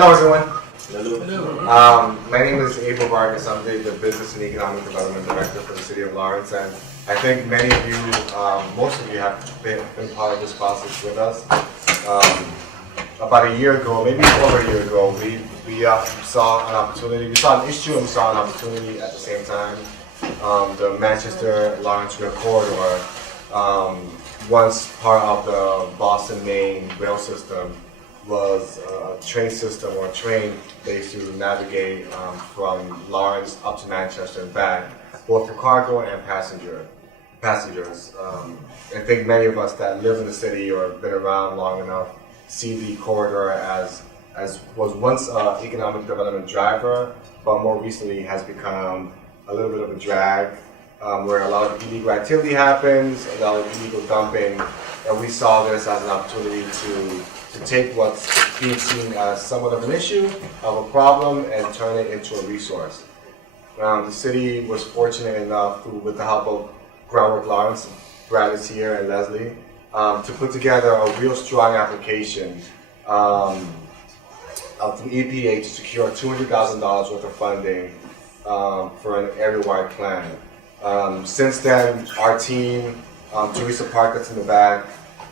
Hello, everyone. Hello. My name is Abel Vargas. I'm the Business and Economic Development Director for the City of Lawrence, and I think many of you, most of you, have been part of this process with us. About a year ago, maybe over a year ago, we saw an opportunity. We saw an issue and we saw an opportunity at the same time. The Manchester-Lawrence Rail Corridor, once part of the Boston-Maine rail system, was a train system or a train based to navigate from Lawrence up to Manchester and back, both for cargo and passengers. I think many of us that live in the city or have been around long enough see the corridor as was once an economic development driver, but more recently has become a little bit of a drag, where a lot of illegal activity happens, a lot of illegal dumping, and we saw this as an opportunity to take what's being seen as somewhat of an issue, of a problem, and turn it into a resource. The city was fortunate enough, with the help of Groundwork Lawrence, Brad is here, and Leslie, to put together a real strong application through EPA to secure $200,000 worth of funding for an area-wide plan. Since then, our team, Teresa Park that's in the back,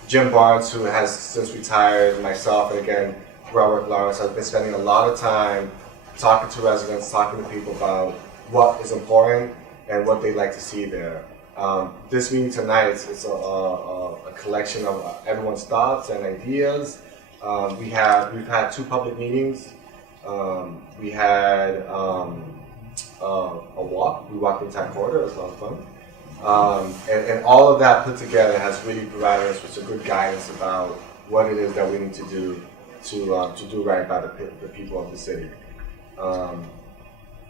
Jim Barnes, who has since retired, myself, and again, Robert Lawrence, have been spending a lot of time talking to residents, talking to people about what is important and what they'd like to see there. This meeting tonight is a collection of everyone's thoughts and ideas. We've had two public meetings. We had a walk. We walked the entire corridor. It was a lot of fun. And all of that put together has really provided us with some good guidance about what it is that we need to do to do right by the people of the city.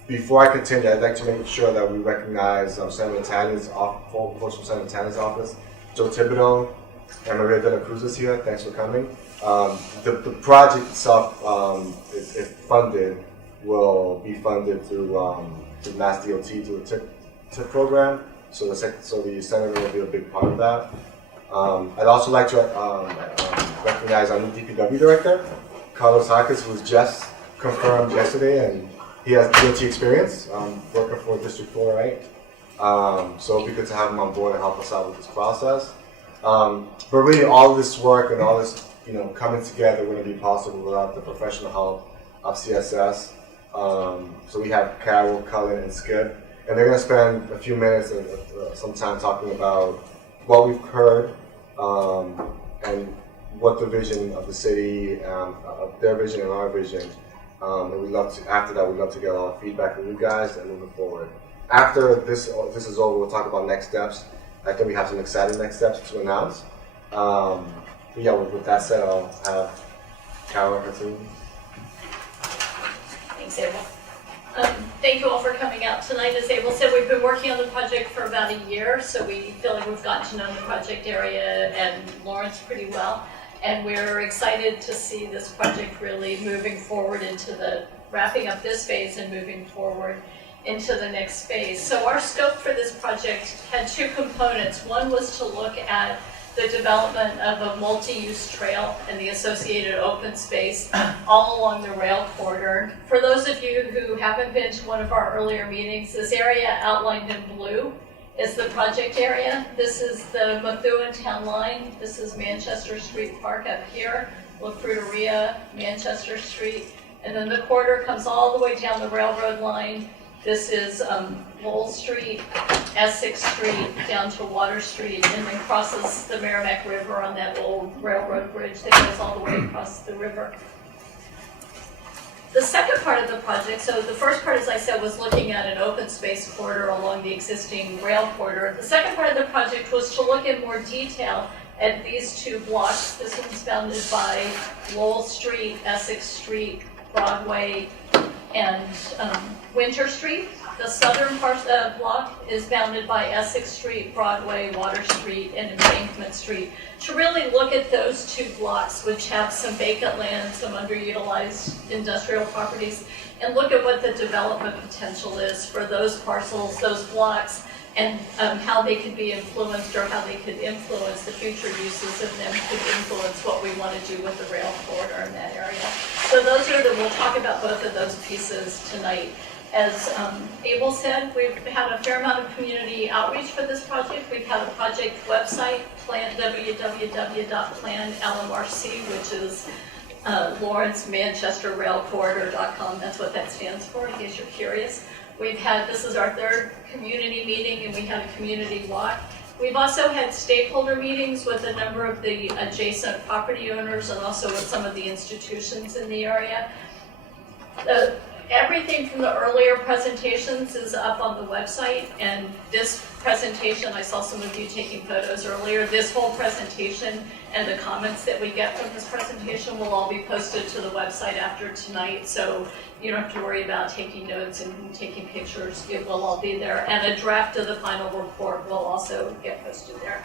Before I continue, I'd like to make sure that we recognize Senator Tanney's folks from Senator Tanney's office, Joe Thibodeau, and Maria de la Cruz is here. Thanks for coming. The project itself, if funded, will be funded through Mass DOT through the TIP program. So the senator will be a big part of that. I'd also like to recognize our new DPW director, Carlos Harkis, who was just confirmed yesterday, and he has DOT experience working for District 4, right? So it'll be good to have him on board and help us out with this process. But really, all of this work and all this, coming together wouldn't be possible without the professional help of CSS. So we have Carol, Cullen, and Skip. And they're going to spend a few minutes and some time talking about what we've heard and what the vision of the city, of their vision and our vision. And after that, we'd love to get a lot of feedback from you guys and moving forward. After this is over, we'll talk about next steps. I think we have some exciting next steps to announce. But yeah, with that said, I'll have Carol and her team. Thanks, Abel. Thank you all for coming out tonight. As Abel said, we've been working on the project for about a year, so we feel like we've gotten to know the project area and Lawrence pretty well. And we're excited to see this project really moving forward into wrapping up this phase and moving forward into the next phase. So our scope for this project had two components. One was to look at the development of a multi-use trail and the associated open space all along the rail corridor. For those of you who haven't been to one of our earlier meetings, this area outlined in blue is the project area. This is the Methuen Town Line. This is Manchester Street Park up here, La Fruteria, Manchester Street, and then the corridor comes all the way down the railroad line. This is Lowell Street, Essex Street, down to Water Street, and then crosses the Merrimack River on that old railroad bridge that goes all the way across the river. The second part of the project, so the first part, as I said, was looking at an open space corridor along the existing rail corridor. The second part of the project was to look in more detail at these two blocks. This one's bounded by Lowell Street, Essex Street, Broadway, and Winter Street. The southern part of the block is bounded by Essex Street, Broadway, Water Street, and Embankment Street. To really look at those two blocks, which have some vacant land, some underutilized industrial properties, and look at what the development potential is for those parcels, those blocks, and how they could be influenced or how they could influence the future uses of them could influence what we want to do with the rail corridor in that area. So we'll talk about both of those pieces tonight. As Abel said, we've had a fair amount of community outreach for this project. We've had a project website, www.planLMRC, which is LawrenceManchesterRailCorridor.com. That's what that stands for, in case you're curious. This is our third community meeting, and we had a community walk. We've also had stakeholder meetings with a number of the adjacent property owners and also with some of the institutions in the area. Everything from the earlier presentations is up on the website, and this presentation, I saw some of you taking photos earlier, this whole presentation and the comments that we get from this presentation will all be posted to the website after tonight, so you don't have to worry about taking notes and taking pictures. It will all be there, and a draft of the final report will also get posted there.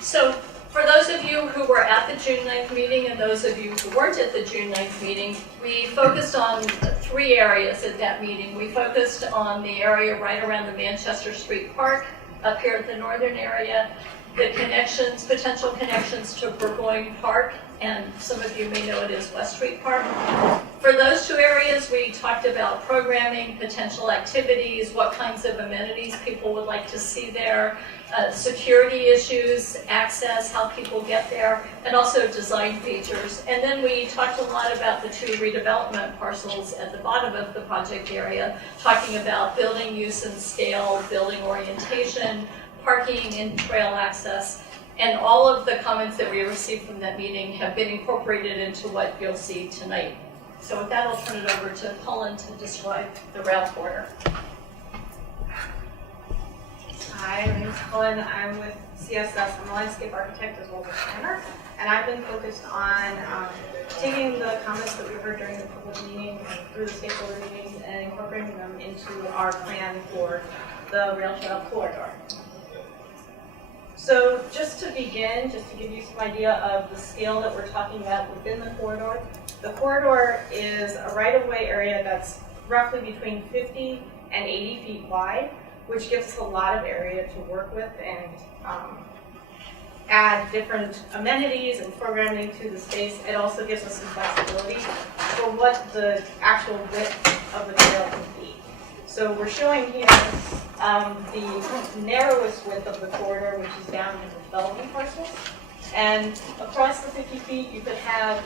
So, for those of you who were at the June 9th meeting and those of you who weren't at the June 9th meeting, we focused on 3 areas at that meeting. We focused on the area right around the Manchester Street Park, up here at the northern area, the connections, potential connections to Burgoyne Park, and some of you may know it as West Street Park. For those 2 areas, we talked about programming, potential activities, what kinds of amenities people would like to see there, security issues, access, how people get there, and also design features. And then we talked a lot about the 2 redevelopment parcels at the bottom of the project area, talking about building use and scale, building orientation, parking and trail access. And all of the comments that we received from that meeting have been incorporated into what you'll see tonight. So with that, I'll turn it over to Cullen to describe the rail corridor. Hi, my name is Cullen. I'm with CSS. I'm a landscape architect as well as a planner. And I've been focused on taking the comments that we heard during the public meeting and through the stakeholder meetings and incorporating them into our plan for the rail trail corridor. So just to begin, just to give you some idea of the scale that we're talking about within the corridor is a right-of-way area that's roughly between 50 and 80 feet wide, which gives us a lot of area to work with and add different amenities and programming to the space. It also gives us some flexibility for what the actual width of the trail can be. So we're showing here the narrowest width of the corridor, which is down in the development parcels. And across the 50 feet, you could have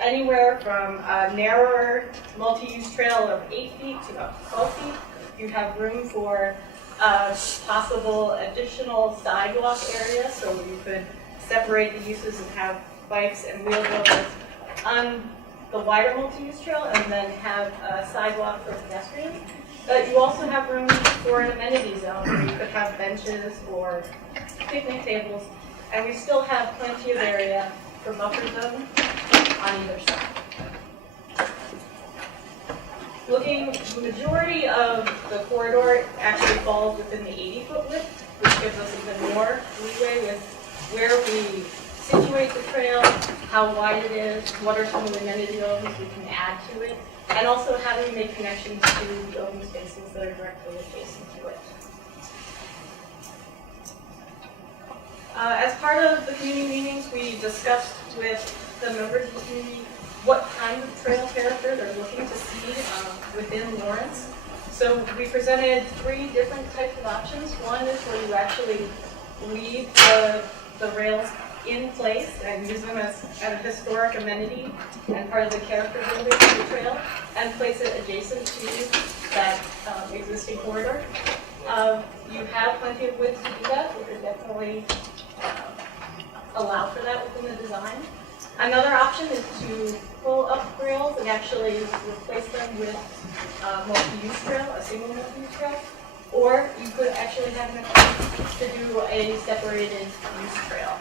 anywhere from a narrower multi-use trail of 8 feet to about 12 feet. You have room for possible additional sidewalk area, so you could separate the uses and have bikes and wheelbarrows on the wider multi-use trail and then have a sidewalk for pedestrians. But you also have room for an amenity zone where you could have benches or picnic tables, and we still have plenty of area for buffer zone on either side. The majority of the corridor actually falls within the 80-foot width, which gives us even more leeway with where we situate the trail, how wide it is, what are some of the amenity zones we can add to it, and also how do we make connections to the open spaces that are directly adjacent to it. As part of the community meetings, we discussed with the members of the community what kind of trail character they're looking to see within Lawrence. So we presented 3 different types of options. One is where you actually leave the rails in place and use them as a historic amenity and part of the character building of the trail, and place it adjacent to that existing corridor. You have plenty of width to do that. We could definitely allow for that within the design. Another option is to pull up rails and actually replace them with a multi-use trail, a single multi-use trail. Or you could actually have an option to do a separated use trail.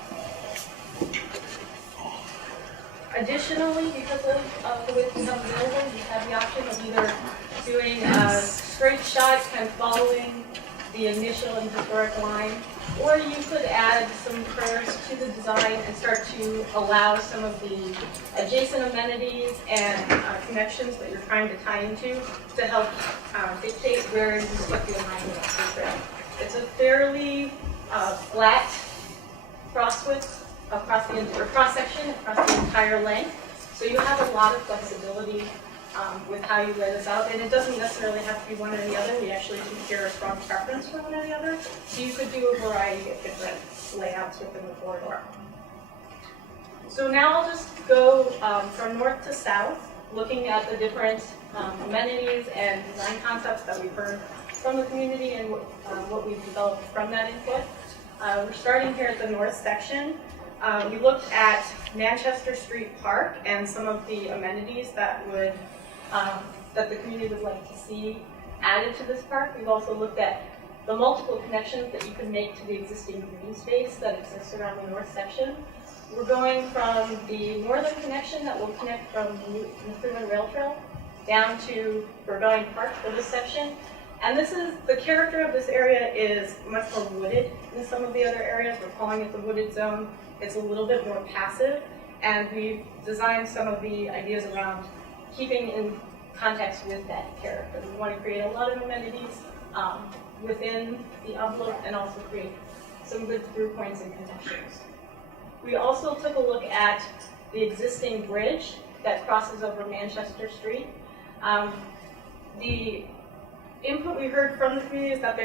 Additionally, because of the width we have available, you have the option of either doing a straight shot kind of following the initial and historic line, or you could add some curves to the design and start to allow some of the adjacent amenities and connections that you're trying to tie into to help dictate where you put the alignment of the trail. It's a fairly flat cross-width across the cross-section across the entire length. So you have a lot of flexibility with how you lay this out, and it doesn't necessarily have to be one or the other. We actually do share a strong preference for one or the other. So you could do a variety of different layouts within the corridor. So now I'll just go from north to south, looking at the different amenities and design concepts that we've heard from the community and what we've developed from that input. We're starting here at the north section. We looked at Manchester Street Park and some of the amenities that would that the community would like to see added to this park. We've also looked at the multiple connections that you can make to the existing green space that exists around the north section. We're going from the northern connection that will connect from the Merrimack Rail Trail down to Burgoyne Park for this section. And this is, the character of this area is much more wooded than some of the other areas. We're calling it the wooded zone. It's a little bit more passive, and we've designed some of the ideas around keeping in context with that character. We want to create a lot of amenities within the envelope and also create some good through points and connections. We also took a look at the existing bridge that crosses over Manchester Street. The input we heard from the community is that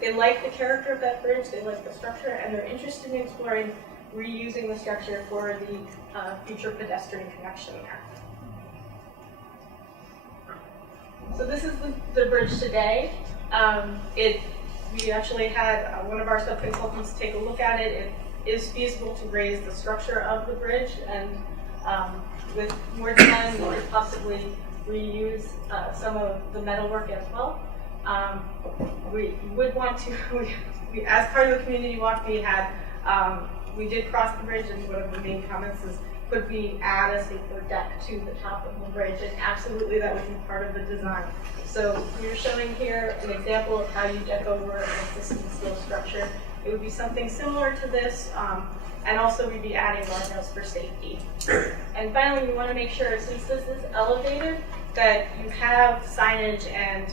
they like the character of that bridge, they like the structure, and they're interested in exploring reusing the structure for the future pedestrian connection there. So this is the bridge today. We actually had one of our sub-consultants take a look at it. It is feasible to raise the structure of the bridge, and with more time, we could possibly reuse some of the metalwork as well. We would want to, as part of the community walk, we did cross the bridge, and one of the main comments is, could we add a safer deck to the top of the bridge? And absolutely, that would be part of the design. So we're showing here an example of how you deck over an existing steel structure. It would be something similar to this, and also we'd be adding guardrails for safety. And finally, we want to make sure, since this is elevated, that you have signage and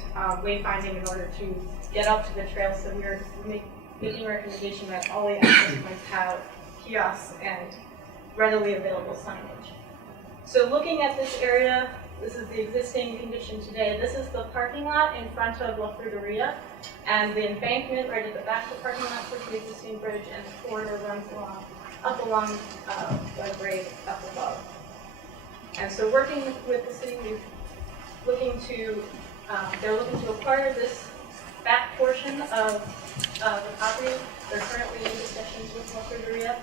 wayfinding in order to get up to the trail. So we're making a recommendation that all the access points have kiosks and readily available signage. So looking at this area, this is the existing condition today. This is the parking lot in front of La Fruteria, and the embankment right at the back of the parking lot for the existing bridge, and the corridor runs up along the grade up above. And so working with the city, they're looking to acquire this back portion of the property. They're currently in discussions with La Fruteria,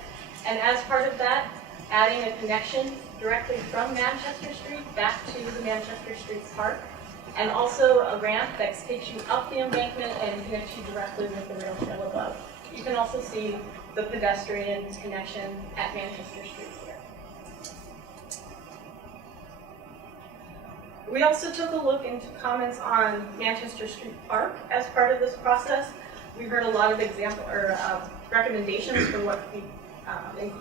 and as part of that, adding a connection directly from Manchester Street back to the Manchester Street Park, and also a ramp that takes you up the embankment and connects you directly with the rail trail above. You can also see the pedestrian connection at Manchester Street here. We also took a look into comments on Manchester Street Park as part of this process. We heard a lot of recommendations for what could be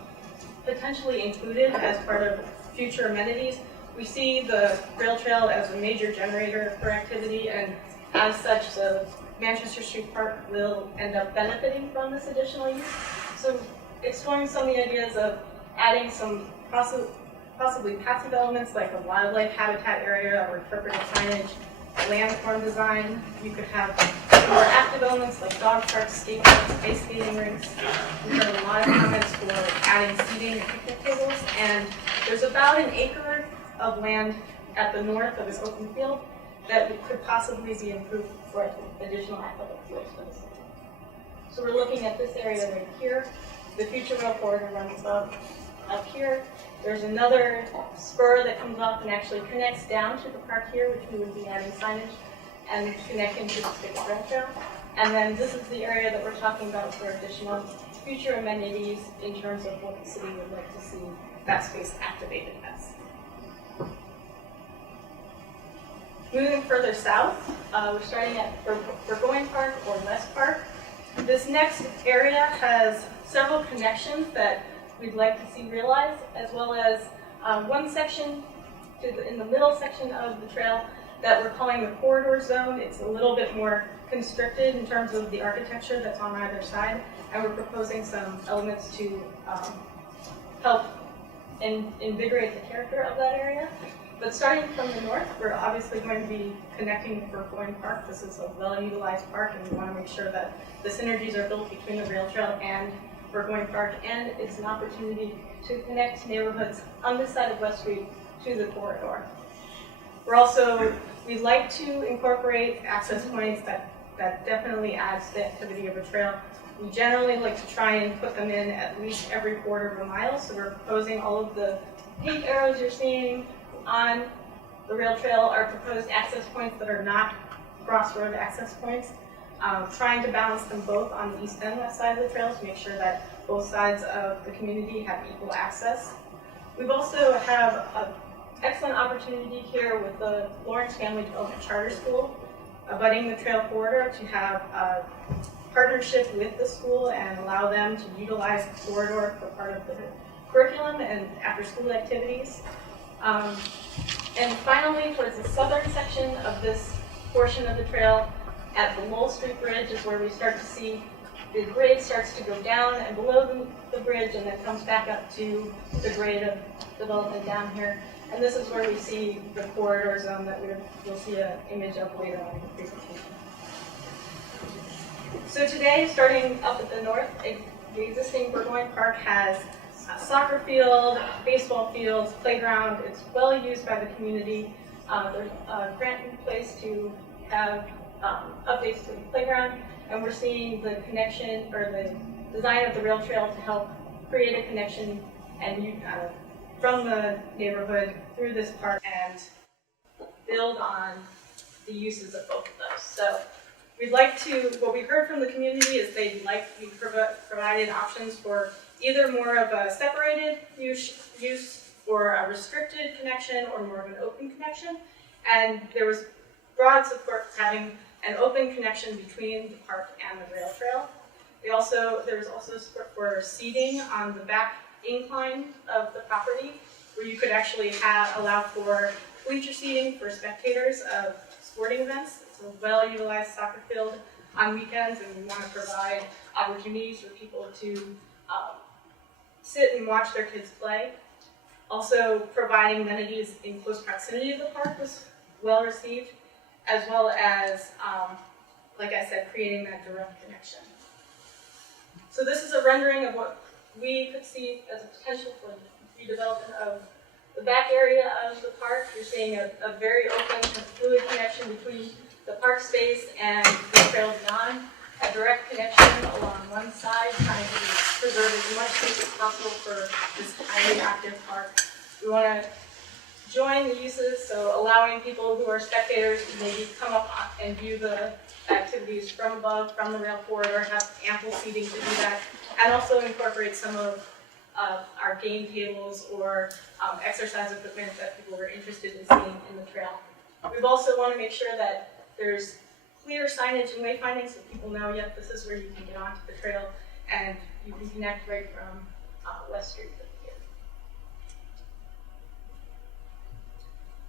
potentially included as part of future amenities. We see the rail trail as a major generator for activity, and as such, the Manchester Street Park will end up benefiting from this additional use. So exploring some of the ideas of adding some possibly passive elements like a wildlife habitat area or interpretive signage, landform design. You could have more active elements like dog parks, skate parks, ice skating rinks. We heard a lot of comments for adding seating and picnic tables, and there's about an acre of land at the north of an open field that could possibly be improved for additional athletic field space. So we're looking at this area right here. The future rail corridor runs up here. There's another spur that comes off and actually connects down to the park here, which we would be adding signage and connecting to the state rail trail. And then this is the area that we're talking about for additional future amenities in terms of what the city would like to see that space activated as. Moving further south, we're starting at Burgoyne Park or West Park. This next area has several connections that we'd like to see realized, as well as one section in the middle section of the trail that we're calling the corridor zone. It's a little bit more constricted in terms of the architecture that's on either side, and we're proposing some elements to help invigorate the character of that area. But starting from the north, we're obviously going to be connecting the Burgoyne Park. This is a well-utilized park, and we want to make sure that the synergies are built between the rail trail and Burgoyne Park, and it's an opportunity to connect neighborhoods on this side of West Street to the corridor. We'd like to incorporate access points that definitely adds to the activity of a trail. We generally like to try and put them in at least every quarter of a mile, so we're proposing all of the pink arrows you're seeing on the rail trail are proposed access points that are not crossroad access points, trying to balance them both on the east and west side of the trail to make sure that both sides of the community have equal access. We've also have an excellent opportunity here with the Lawrence Family Development Charter School, abutting the trail corridor, to have a partnership with the school and allow them to utilize the corridor for part of the curriculum and after-school activities. And finally, towards the southern section of this portion of the trail, at the Lowell Street Bridge is where we start to see the grade starts to go down and below the bridge, and then comes back up to the grade of development down here. And this is where we see the corridor zone that you'll see an image of later on in the presentation. So today, starting up at the north, the existing Burgoyne Park has a soccer field, baseball fields, playground. It's well used by the community. There's a grant in place to have updates to the playground, and we're seeing the connection or the design of the rail trail to help create a connection and from the neighborhood through this park and build on the uses of both of those. So what we heard from the community is we provided options for either more of a separated use or a restricted connection or more of an open connection. And there was broad support for having an open connection between the park and the rail trail. There was also support for seating on the back incline of the property, where you could actually allow for bleacher seating for spectators of sporting events. It's a well-utilized soccer field on weekends, and we want to provide opportunities for people to sit and watch their kids play. Also, providing amenities in close proximity to the park was well received, as well as, like I said, creating that direct connection. So this is a rendering of what we could see as a potential for redevelopment of the back area of the park. You're seeing a very open and fluid connection between the park space and the trail beyond. A direct connection along one side, trying to preserve as much space as possible for this highly active park. We want to join the uses, so allowing people who are spectators to maybe come up and view the activities from above, from the rail corridor, have ample seating to do that, and also incorporate some of our game tables or exercise equipment that people were interested in seeing in the trail. We also want to make sure that there's clear signage and wayfinding so people know, yep, this is where you can get onto the trail and you can connect right from West Street to here.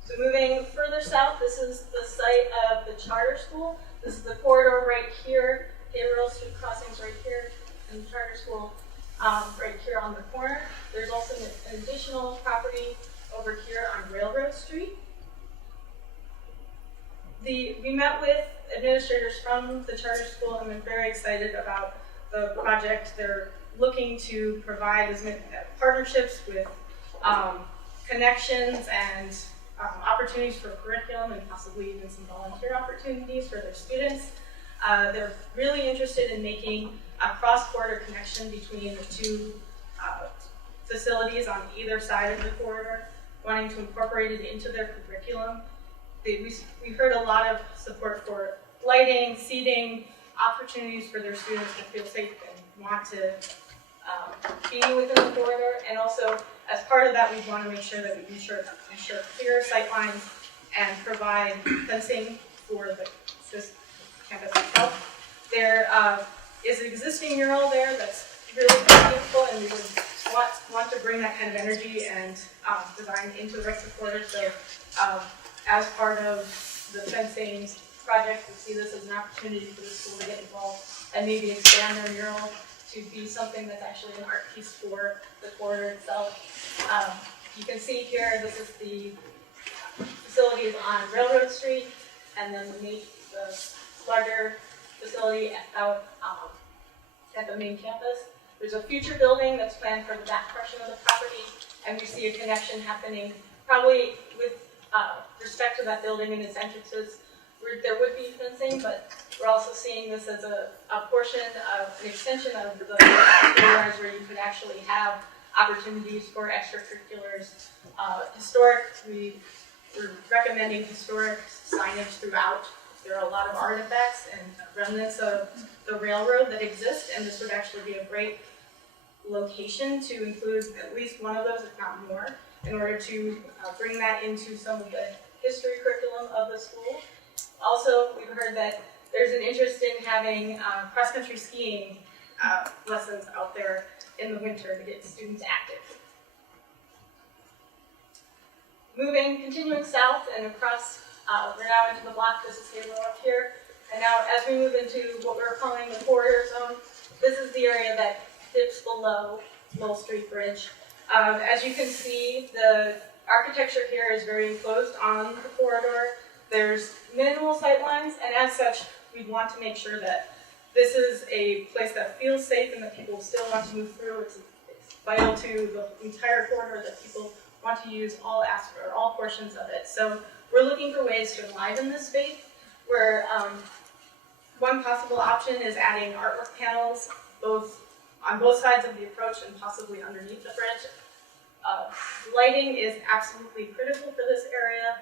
So moving further south, this is the site of the charter school. This is the corridor right here, Gabriel Street crossings right here, and the charter school right here on the corner. There's also an additional property over here on Railroad Street. We met with administrators from the charter school and been very excited about the project. They're looking to provide as many partnerships with connections and opportunities for curriculum and possibly even some volunteer opportunities for their students. They're really interested in making a cross-border connection between the two facilities on either side of the corridor, wanting to incorporate it into their curriculum. We heard a lot of support for lighting, seating, opportunities for their students to feel safe and want to be within the corridor. And also, as part of that, we want to make sure that we ensure clear sight lines and provide fencing for this campus itself. There is an existing mural there that's really beautiful, and we would want to bring that kind of energy and design into the rest of the corridor. So as part of the fencing project. We see this as an opportunity for the school to get involved and maybe expand their mural to be something that's actually an art piece for the corridor itself. You can see here, this is the facilities on Railroad Street, and then the larger facility out at the main campus. There's a future building that's planned for the back portion of the property, and we see a connection happening probably with respect to that building and its entrances. There would be fencing, but we're also seeing this as a portion of an extension of the corridors where you could actually have opportunities for extracurriculars. We're recommending historic signage throughout. There are a lot of artifacts and remnants of the railroad that exist, and this would actually be a great location to include at least one of those, if not more, in order to bring that into some of the history curriculum of the school. Also, we've heard that there's an interest in having cross-country skiing lessons out there in the winter to get students active. Continuing south and across, we're now into the block. This is Halo up here. And now as we move into what we're calling the corridor zone, this is the area that dips below Lowell Street Bridge. As you can see, the architecture here is very enclosed on the corridor. There's minimal sightlines, and as such, we want to make sure that this is a place that feels safe and that people still want to move through. It's vital to the entire corridor that people want to use all portions of it. So we're looking for ways to enliven this space, where one possible option is adding artwork panels on both sides of the approach and possibly underneath the bridge. Lighting is absolutely critical for this area.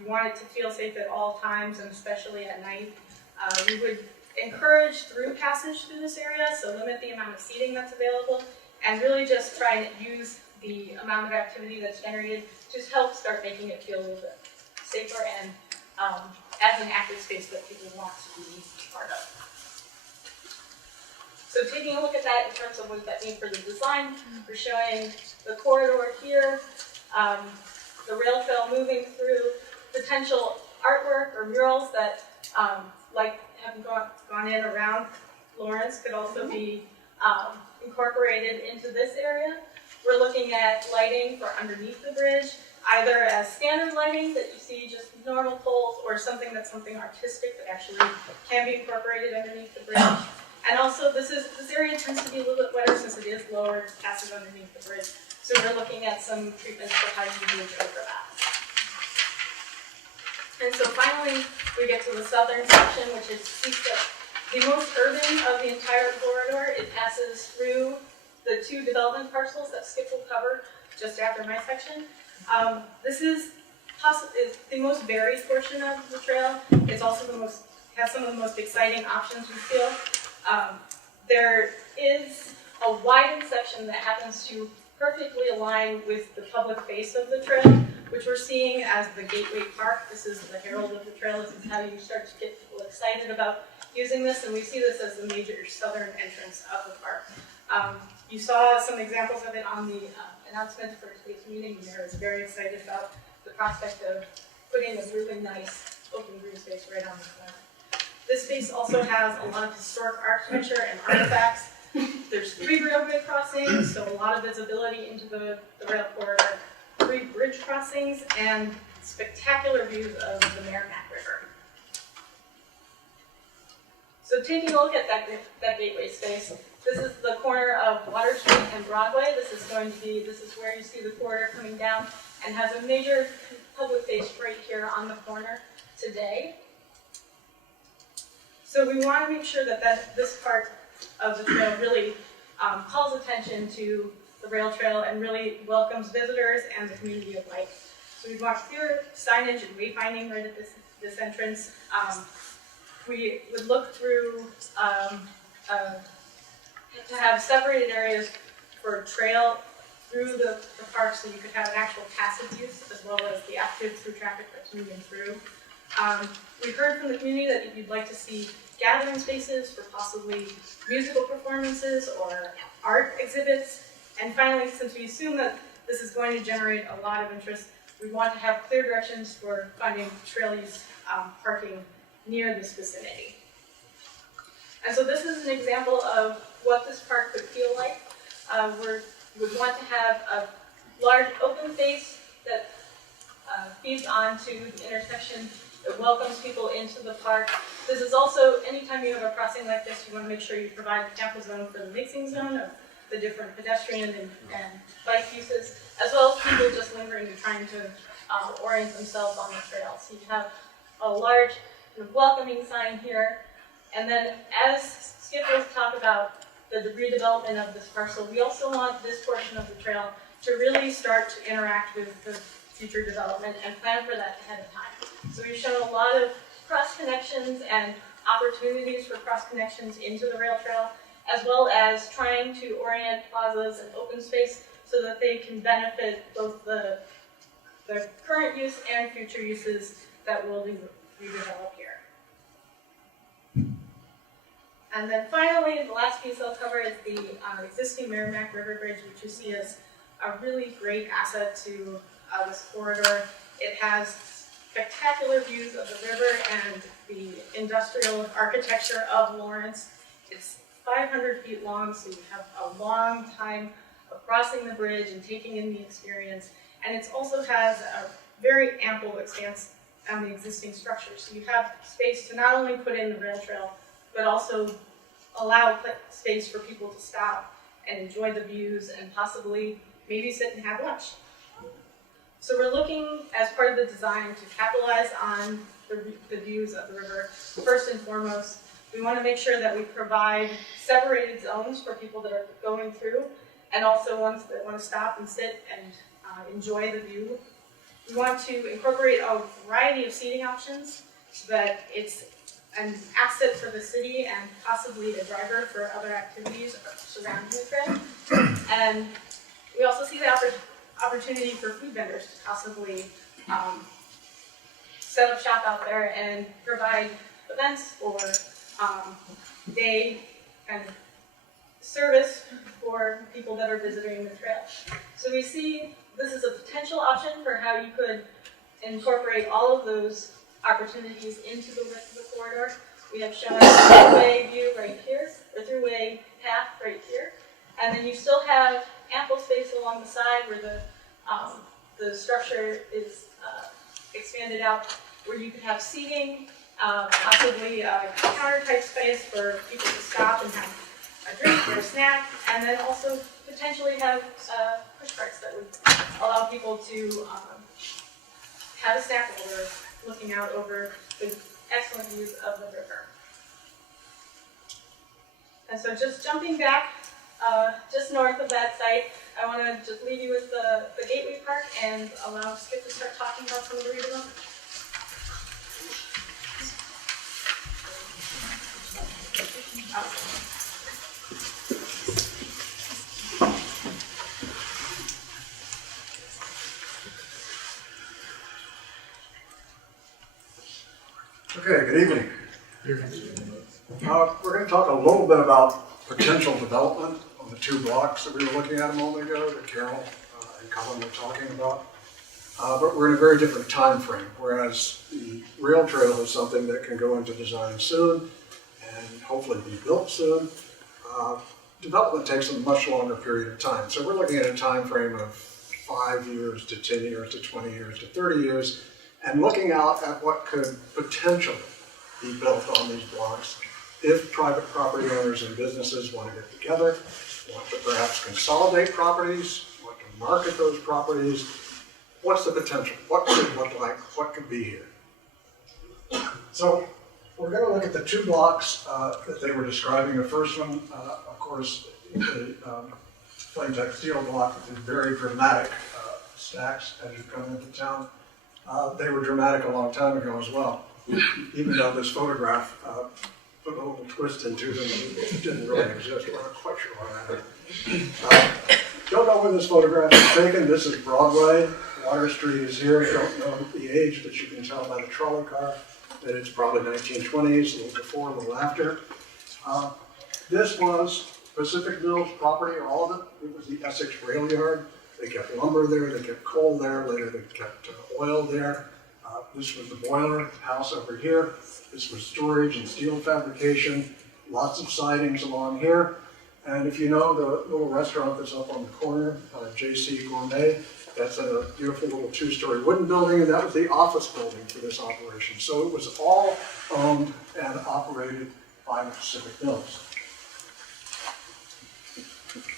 You want it to feel safe at all times, and especially at night. We would encourage through passage through this area, so limit the amount of seating that's available, and really just try and use the amount of activity that's generated to help start making it feel a little bit safer and as an active space that people want to be part of. So taking a look at that in terms of what that means for the design, we're showing the corridor here, the rail trail moving through, potential artwork or murals that have gone in around Lawrence could also be incorporated into this area. We're looking at lighting for underneath the bridge, either as standard lighting that you see just normal poles, or something artistic that actually can be incorporated underneath the bridge. And also this area tends to be a little bit wetter since it is lower, it passes underneath the bridge. So we're looking at some treatments for how you bridge over that. And so finally, we get to the southern section, which is the most urban of the entire corridor. It passes through the two development parcels that Skip will cover just after my section. This is the most varied portion of the trail. It's also has some of the most exciting options, we feel. There is a widened section that happens to perfectly align with the public face of the trail, which we're seeing as the Gateway Park. This is the herald of the trail. This is how you start to get people excited about using this, and we see this as the major southern entrance of the park. You saw some examples of it on the announcement for today's meeting. Mayor is very excited about the prospect of putting a really nice open green space right on the corner. This space also has a lot of historic architecture and artifacts. There's 3 railway crossings, so a lot of visibility into the rail corridor, 3 bridge crossings, and spectacular views of the Merrimack River. So taking a look at that gateway space, this is the corner of Water Street and Broadway. This is where you see the corridor coming down, and has a major public face right here on the corner today. So we want to make sure that this part of the trail really calls attention to the rail trail and really welcomes visitors and the community alike. So we want clear signage and wayfinding right at this entrance. We would look through to have separated areas for trail through the park, so you could have an actual passive use as well as the active through traffic that's moving through. We heard from the community that if you'd like to see gathering spaces for possibly musical performances or art exhibits. And finally, since we assume that this is going to generate a lot of interest, we want to have clear directions for finding trail use parking near this vicinity. And so this is an example of what this park could feel like. We would want to have a large open space that feeds onto the intersection, that welcomes people into the park. This is also, anytime you have a crossing like this, you want to make sure you provide ample zone for the mixing zone of the different pedestrian and bike uses, as well as people just lingering and trying to orient themselves on the trail. So you have a large welcoming sign here. And then as Skip was talking about the redevelopment of this parcel, we also want this portion of the trail to really start to interact with the future development and plan for that ahead of time. So we've shown a lot of cross connections and opportunities for cross connections into the rail trail, as well as trying to orient plazas and open space so that they can benefit both the current use and future uses that will be redeveloped here. And then finally, the last piece I'll cover is the existing Merrimack River Bridge, which you see as a really great asset to this corridor. It has spectacular views of the river and the industrial architecture of Lawrence. It's 500 feet long, so you have a long time of crossing the bridge and taking in the experience. And it also has a very ample expanse on the existing structure. So you have space to not only put in the rail trail, but also allow space for people to stop and enjoy the views and possibly maybe sit and have lunch. So we're looking, as part of the design, to capitalize on the views of the river. First and foremost, we want to make sure that we provide separated zones for people that are going through, and also ones that want to stop and sit and enjoy the view. We want to incorporate a variety of seating options so that it's an asset for the city and possibly a driver for other activities surrounding the trail. And we also see the opportunity for food vendors to possibly set up shop out there and provide events or day kind of service for people that are visiting the trail. So we see this is a potential option for how you could incorporate all of those opportunities into the width of the corridor. We have shown a throughway view right here, or throughway path right here, and then you still have ample space along the side where the structure is expanded out, where you could have seating, possibly a counter type space for people to stop and have a drink or a snack, and then also potentially have push carts that would allow people to have a snack while they're looking out over the excellent views of the river. And so just jumping back, just north of that site, I want to just leave you with the Gateway Park and allow Skip to start talking about some of the redevelopment. Okay, good evening. We're going to talk a little bit about potential development on the two blocks that we were looking at a moment ago that Carol and Colin were talking about. But we're in a very different time frame, whereas the rail trail is something that can go into design soon and hopefully be built soon. Development takes a much longer period of time. So we're looking at a time frame of 5 years to 10 years to 20 years to 30 years, and looking out at what could potentially be built on these blocks if private property owners and businesses want to get together, want to perhaps consolidate properties, want to market those properties. What's the potential? What could it look like? What could be here? So we're going to look at the two blocks that they were describing. The first one, of course, the plain textile block with very dramatic stacks as you come into town. They were dramatic a long time ago as well, even though this photograph put a little twist into them that didn't really exist. We're not quite sure why that. Don't know when this photograph is taken. This is Broadway. Water Street is here. Don't know the age, but you can tell by the trolley car that it's probably 1920s, a little before, a little after. This was Pacific Mills property, all of it. It was the Essex Rail Yard. They kept lumber there, they kept coal there, later they kept oil there. This was the boiler house over here. This was storage and steel fabrication, lots of sidings along here. And if you know the little restaurant that's up on the corner, JC Gourmet, that's a beautiful little two-story wooden building, and that was the office building for this operation. So it was all owned and operated by the Pacific Mills.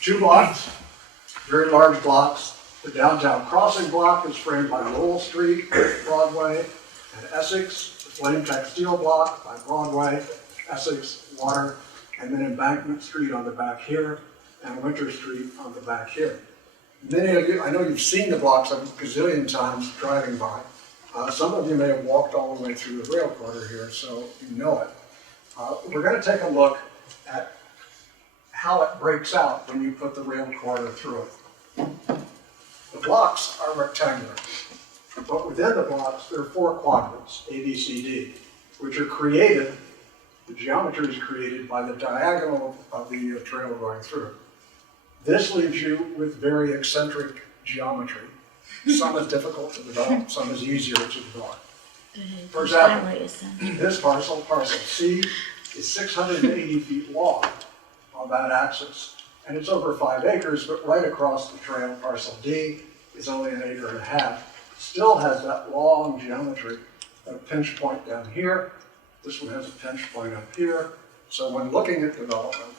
2 blocks, very large blocks. The downtown crossing block is framed by Lowell Street, Broadway, and Essex. The Flame Tech Steel block by Broadway, Essex, Water, and then Embankment Street on the back here, and Winter Street on the back here. Many of you, I know you've seen the blocks a gazillion times driving by. Some of you may have walked all the way through the rail corridor here, so you know it. We're going to take a look at how it breaks out when you put the rail corridor through it. The blocks are rectangular, but within the blocks there are 4 quadrants, A, B, C, D, which are created, the geometry is created by the diagonal of the trail going through. This leaves you with very eccentric geometry. Some is difficult to develop, some is easier to develop. For example, this parcel, parcel C, is 680 feet long on that axis. And it's over 5 acres, but right across the trail, parcel D is only 1.5 acres. Still has that long geometry, a pinch point down here. This one has a pinch point up here. So when looking at development,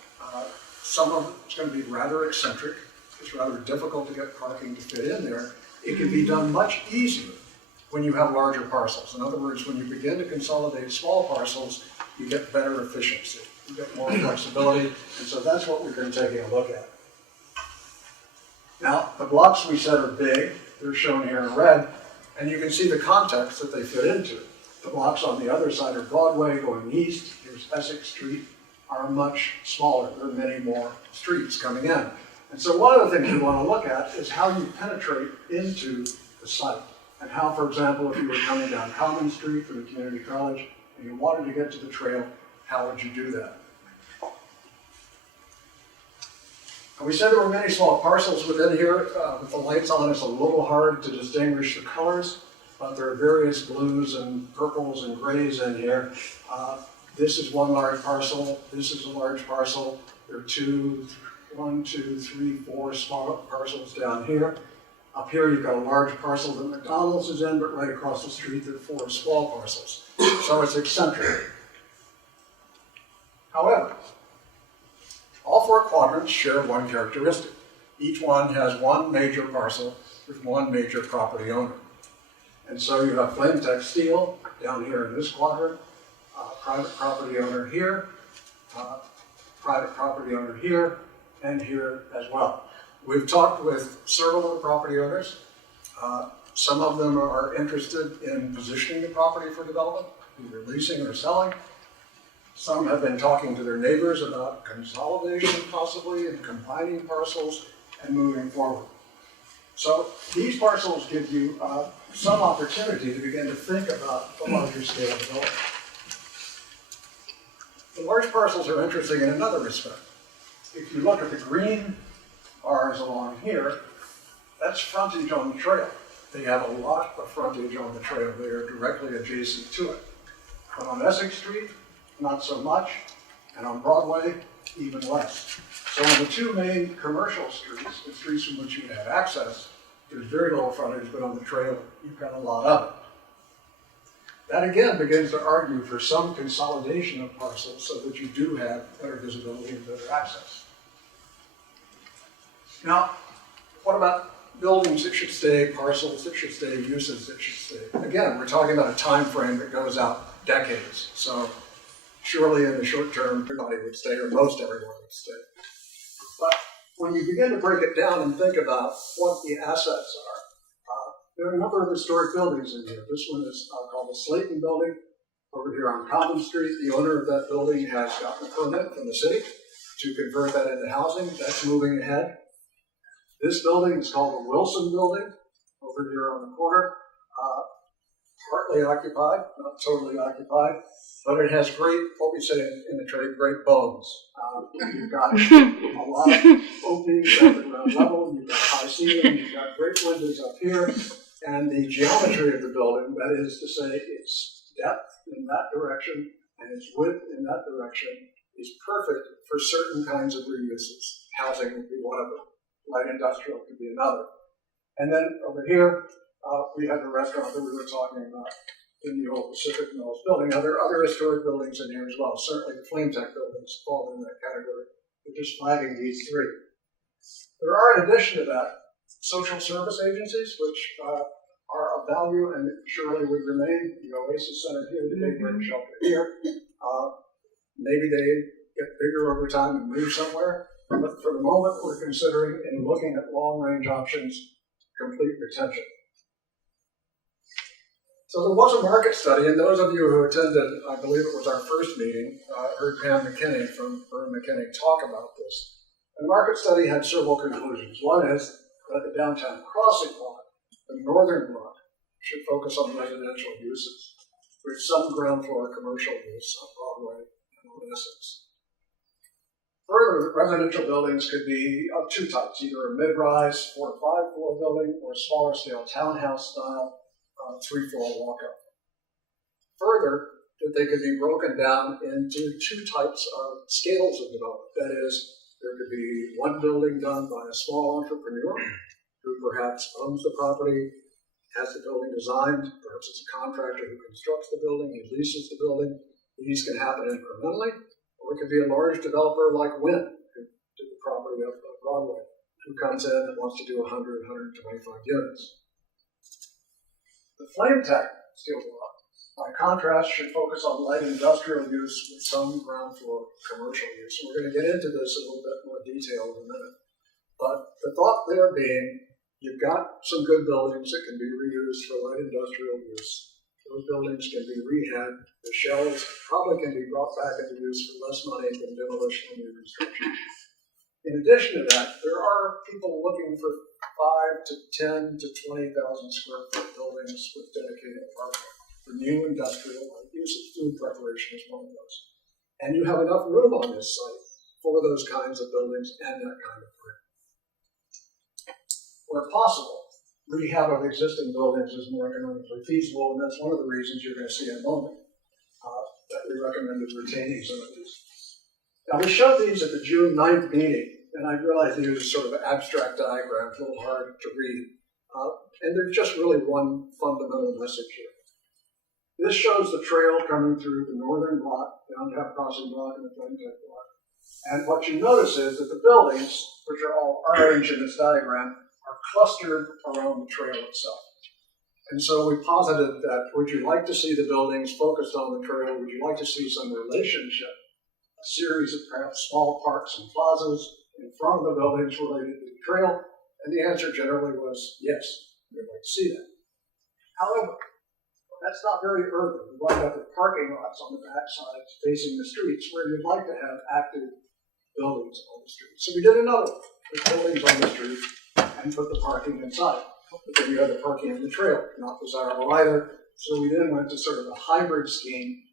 some of it's going to be rather eccentric. It's rather difficult to get parking to fit in there. It can be done much easier when you have larger parcels. In other words, when you begin to consolidate small parcels, you get better efficiency. You get more flexibility, and so that's what we're going to take a look at. Now, the blocks we said are big. They're shown here in red, and you can see the context that they fit into. The blocks on the other side are Broadway going east. Here's Essex Street, are much smaller. There are many more streets coming in. And so one of the things you want to look at is how you penetrate into the site. And how, for example, if you were coming down Common Street from the community college and you wanted to get to the trail, how would you do that? And we said there were many small parcels within here. With the lights on, it's a little hard to distinguish the colors, but there are various blues and purples and grays in here. This is one large parcel. This is a large parcel. There are 1, 2, 3, 4 small parcels down here. Up here, you've got a large parcel that McDonald's is in, but right across the street, there are 4 small parcels. So it's eccentric. However, all 4 quadrants share one characteristic. Each one has one major parcel with one major property owner. And so you have Flame Tech Steel down here in this quadrant, private property owner here, private property owner here, and here as well. We've talked with several of the property owners. Some of them are interested in positioning the property for development, either leasing or selling. Some have been talking to their neighbors about consolidation possibly and combining parcels and moving forward. So these parcels give you some opportunity to begin to think about the larger scale development. The large parcels are interesting in another respect. If you look at the green bars along here, that's frontage on the trail. They have a lot of frontage on the trail. They are directly adjacent to it. But on Essex Street, not so much, and on Broadway, even less. So on the 2 main commercial streets, the streets from which you have access, there's very little frontage, but on the trail, you've got a lot of it. That again begins to argue for some consolidation of parcels so that you do have better visibility and better access. Now, what about buildings that should stay, parcels that should stay, uses that should stay? Again, we're talking about a time frame that goes out decades. So surely in the short term, everybody would stay, or most everyone would stay. But when you begin to break it down and think about what the assets are, there are a number of historic buildings in here. This one is called the Slayton Building over here on Common Street. The owner of that building has gotten a permit from the city to convert that into housing. That's moving ahead. This building is called the Wilson Building over here on the corner. Partly occupied, not totally occupied, but it has great, what we say in the trade, great bones. You've got a lot of openings at the ground level, you've got high ceiling, you've got great windows up here, and the geometry of the building, that is to say its depth in that direction and its width in that direction, is perfect for certain kinds of reuses. Housing would be one of them, light industrial could be another. And then over here, we have the restaurant that we were talking about in the old Pacific Mills building. Now, there are other historic buildings in here as well. Certainly the Flame Tech buildings fall in that category. We're just flagging these three. There are, in addition to that, social service agencies, which are of value and surely would remain. The Oasis Center here, the Daybreak Shelter here. Maybe they get bigger over time and move somewhere. But for the moment, we're considering and looking at long-range options, complete retention. So there was a market study, and those of you who attended, I believe it was our first meeting, heard Pam McKinney from Byrne McKinney talk about this. The market study had several conclusions. One is that the downtown crossing block, the northern block, should focus on residential uses, with some ground floor commercial use on Broadway and Onassis. Further, residential buildings could be of two types, either a mid-rise 4 to 5 floor building or smaller scale townhouse style 3-floor walk-up. Further, that they could be broken down into two types of scales of development. That is, there could be one building done by a small entrepreneur who perhaps owns the property, has the building designed, perhaps it's a contractor who constructs the building, he leases the building. These can happen incrementally, or it could be a large developer like Wynn, who did the property up on Broadway, who comes in and wants to do 100, 125 units. The Flame Tech steel block, by contrast, should focus on light industrial use with some ground floor commercial use. And we're going to get into this a little bit more detail in a minute. But the thought there being, you've got some good buildings that can be reused for light industrial use. Those buildings can be rehabbed. The shells probably can be brought back into use for less money than demolition and reconstruction. In addition to that, there are people looking for 5 to 10 to 20,000 square foot buildings with dedicated parking for new industrial uses. Food preparation is one of those. And you have enough room on this site for those kinds of buildings and that kind of parking. Where possible, rehab of existing buildings is more economically feasible, and that's one of the reasons you're going to see in a moment that we recommended retaining some of these. Now, we showed these at the June 9th meeting, and I realize these are sort of abstract diagrams, a little hard to read, and there's just really one fundamental message here. This shows the trail coming through the northern block, downtown crossing block, and the Flame Tech block. And what you notice is that the buildings, which are all orange in this diagram, are clustered around the trail itself. And so we posited that, would you like to see the buildings focused on the trail? Would you like to see some relationship, a series of perhaps small parks and plazas in front of the buildings related to the trail? And the answer generally was yes, we'd like to see that. However, that's not very urban. We wind up with parking lots on the backside facing the streets where you'd like to have active buildings on the street. So we did another one, with buildings on the street and put the parking inside. But then you have the parking on the trail, not desirable either. So we then went to sort of a hybrid scheme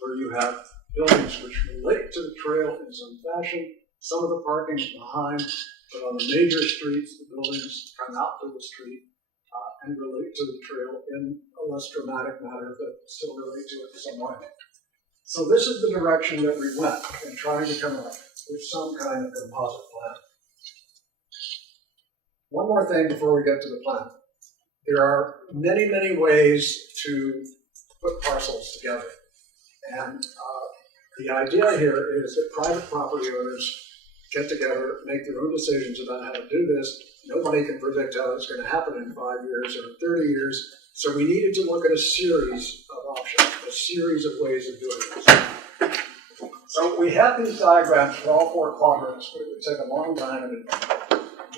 where you have buildings which relate to the trail in some fashion. Some of the parking is behind, but on the major streets, the buildings come out to the street and relate to the trail in a less dramatic manner, but still relate to it in some way. So this is the direction that we went in trying to come up with some kind of composite plan. One more thing before we get to the plan. There are many, many ways to put parcels together. And the idea here is that private property owners get together, make their own decisions about how to do this. Nobody can predict how it's going to happen in 5 years or 30 years. So we needed to look at a series of options, a series of ways of doing this. So we had these diagrams for all 4 quadrants, but it would take a long time and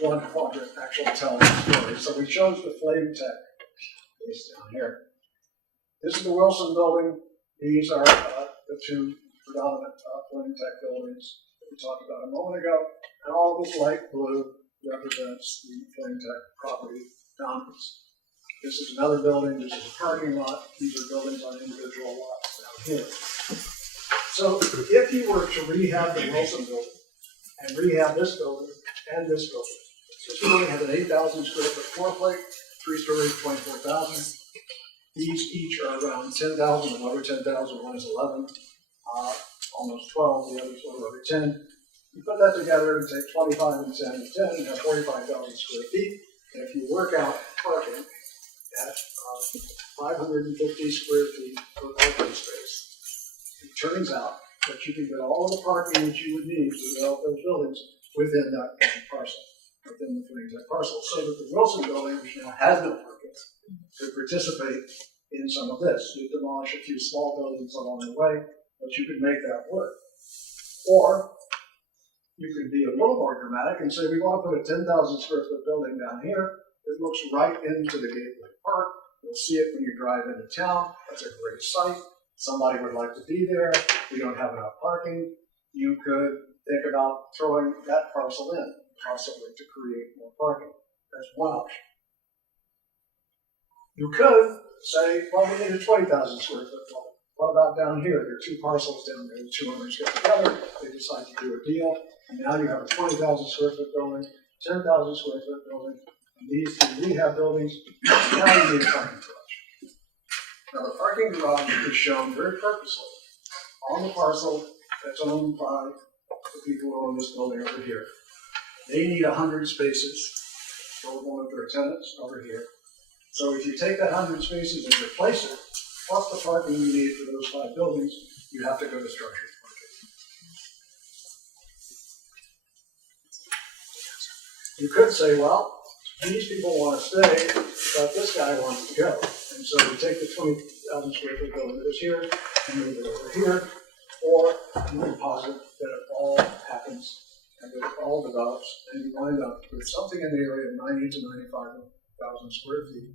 one quadrant actually telling the story. So we chose the Flame Tech case down here. This is the Wilson building. These are the 2 predominant Flame Tech buildings that we talked about a moment ago. And all of this light blue represents the Flame Tech property boundaries. This is another building, this is a parking lot, these are buildings on individual lots down here. So if you were to rehab the Wilson building, and rehab this building, and this building, this building has an 8,000 square foot floor plate, 3 stories, 24,000. These each are around 10,000, another 10,000, one is 11, almost 12, the other's a little over 10. You put that together and take 25 and 10 and 10, and have 45,000 square feet. And if you work out parking at 550 square feet per parking space, it turns out that you can get all the parking that you would need to develop those buildings within that parcel, within the Flames Act parcel, so that the Wilson building, which now has no parking, could participate in some of this. You demolish a few small buildings along the way, but you could make that work. Or you could be a little more dramatic and say, we want to put a 10,000 square foot building down here. It looks right into the Gateway Park. You'll see it when you drive into town. That's a great site. Somebody would like to be there. We don't have enough parking. You could think about throwing that parcel in, possibly to create more parking. That's one option. You could say, well, we need a 20,000 square foot building. What about down here? There are 2 parcels down there. The 2 owners get together. They decide to do a deal. And now you have a 20,000 square foot building, 10,000 square foot building, and these 2 rehab buildings. Now you need a parking garage. Now the parking garage is shown very purposely on the parcel that's owned by the people who own this building over here. They need 100 spaces for one of their tenants over here. So if you take that 100 spaces and replace it, plus the parking you need for those 5 buildings, you have to go to structured parking. You could say, well, these people want to stay, but this guy wants to go. And so we take the 20,000 square foot building that is here and move it over here, or you can posit that it all happens and that it all develops, and you wind up with something in the area of 90 to 95,000 square feet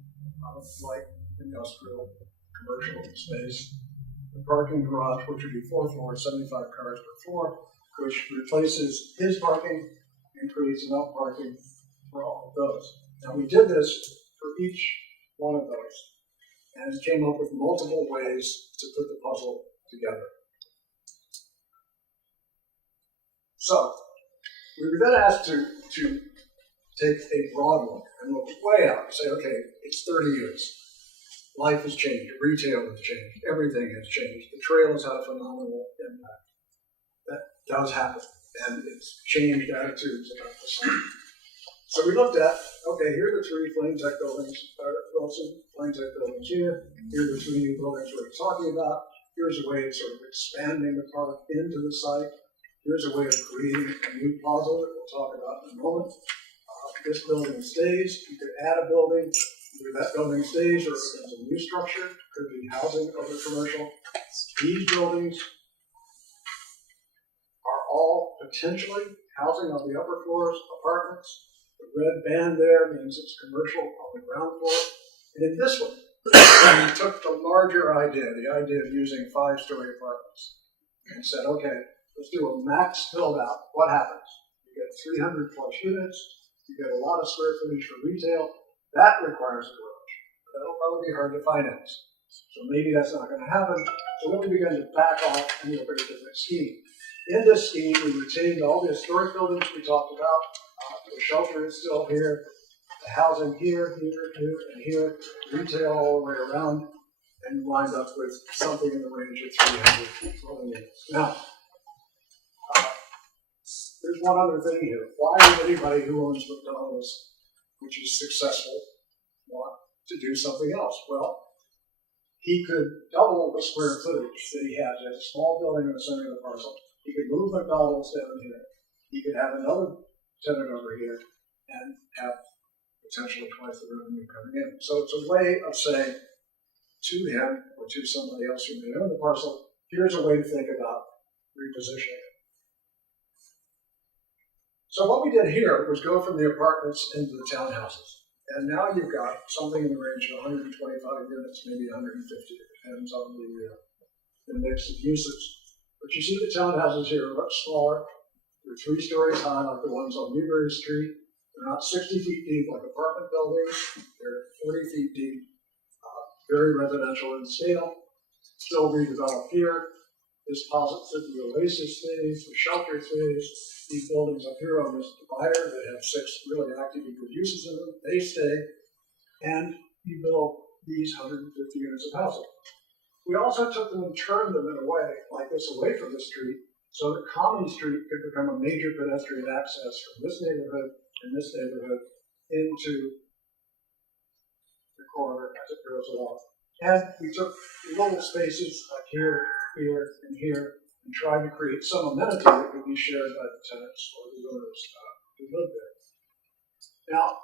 of light industrial commercial space. The parking garage, which would be 4 floors, 75 cars per floor, which replaces his parking and creates enough parking for all of those. Now we did this for each one of those and came up with multiple ways to put the puzzle together. So we were then asked to take a broad look and look way out and say, okay, it's 30 years. Life has changed, retail has changed, everything has changed. The trail has had a phenomenal impact. That does happen, and it's changed attitudes about the site. So we looked at, okay, here are the 3 Flame Tech buildings, Wilson Flame Tech buildings here. Here are the 3 new buildings we're talking about. Here's a way of sort of expanding the park into the site. Here's a way of creating a new plaza that we'll talk about in a moment. This building stays. You could add a building. Either that building stays or it becomes a new structure. Could be housing over commercial. These buildings are all potentially housing on the upper floors, apartments. The red band there means it's commercial on the ground floor. And in this one, we took the larger idea, the idea of using 5-story apartments, and said, okay, let's do a max build out. What happens? You get 300 plus units. You get a lot of square footage for retail. That requires a garage. That'll probably be hard to finance. So maybe that's not going to happen. So then we began to back off and look at a different scheme. In this scheme, we retained all the historic buildings we talked about. The shelter is still here. The housing here, here, and here. Retail all the way around. And we wind up with something in the range of 300 dwelling units. Now, there's one other thing here. Why would anybody who owns McDonald's, which is successful, want to do something else? Well, he could double the square footage that he has. He has a small building in the center of the parcel. He could move McDonald's down here. He could have another tenant over here and have potentially twice the revenue coming in. So it's a way of saying to him or to somebody else who may own the parcel, here's a way to think about repositioning it. So what we did here was go from the apartments into the townhouses. And now you've got something in the range of 125 units, maybe 150. It depends on the mix of uses. But you see the townhouses here are much smaller. They're 3 stories high, like the ones on Newbury Street. They're not 60 feet deep like apartment buildings. They're 40 feet deep, very residential in scale, still redeveloped here. This posits that the oasis phase, the shelter phase, these buildings up here on this divider that have 6 really actively good uses in them, they stay, and you build these 150 units of housing. We also took them and turned them in a way like this away from the street so that Common Street could become a major pedestrian access from this neighborhood and this neighborhood into the corridor as it goes along. And we took little spaces like here, here, and here, and tried to create some amenity that could be shared by the tenants or the owners who live there. Now,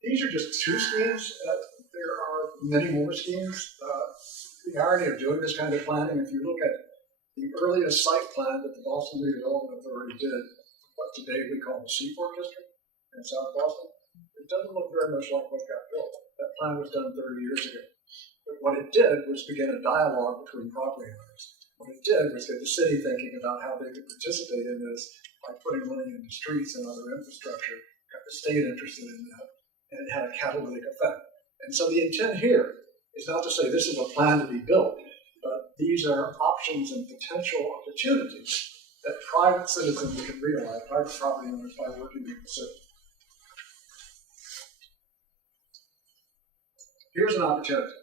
these are just 2 schemes. There are many more schemes. The irony of doing this kind of planning, if you look at the earliest site plan that the Boston Redevelopment Authority did, what today we call the Seaport District in South Boston, it doesn't look very much like what got built. That plan was done 30 years ago. But what it did was begin a dialogue between property owners. What it did was get the city thinking about how they could participate in this by putting money into streets and other infrastructure, got the state interested in that, and it had a catalytic effect. And so the intent here is not to say this is a plan to be built, but these are options and potential opportunities that private citizens can realize, private property owners, by working with the city. Here's an opportunity.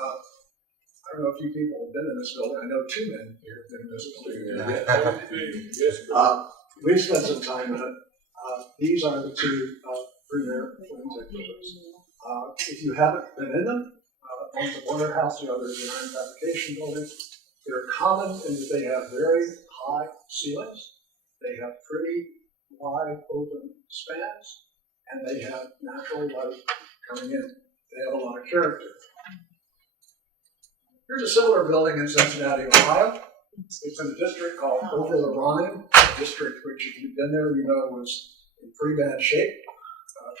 I don't know if you people have been in this building. I know 2 men here have been in this building. We've spent some time in it. These are the 2 premier forensic buildings. If you haven't been in them, one's a Warner House, the other is an iron fabrication building. They're common in that they have very high ceilings, they have pretty wide open spans, and they have natural light coming in. They have a lot of character. Here's a similar building in Cincinnati, Ohio. It's in a district called Over the Rhine, a district which, if you've been there, you know was in pretty bad shape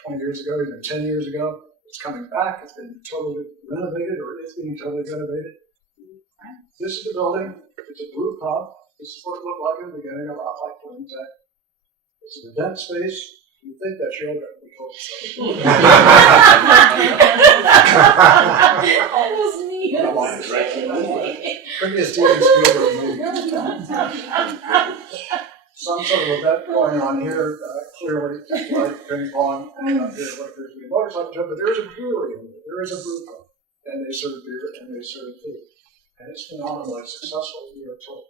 20 years ago, even 10 years ago. It's coming back. It's been totally renovated, or it is being totally renovated. This is the building. It's a brew pub. This is what it looked like in the beginning, a lot like Twin Tech. It's an event space. You think that's yoga? We hope so. That was me. Could be a Steven Spielberg movie. Some sort of event going on here, clearly, like ping pong, and up here what appears to be a motorcycle jump, but there is a brewery in there. There is a brew pub, and they serve beer and they serve food. And it's phenomenally successful, we are told.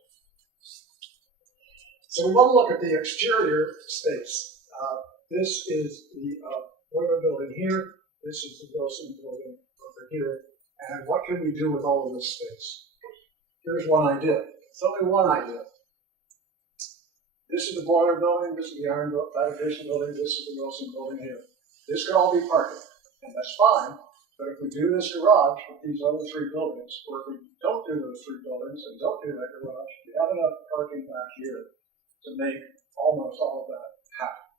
So we want to look at the exterior space. This is the boiler building here. This is the Wilson building over here. And what can we do with all of this space? Here's one idea. It's only one idea. This is the boiler building. This is the iron fabrication building. This is the Wilson building here. This could all be parking, and that's fine. But if we do this garage with these other 3 buildings, or if we don't do those 3 buildings and don't do that garage, we have enough parking back here to make almost all of that happen.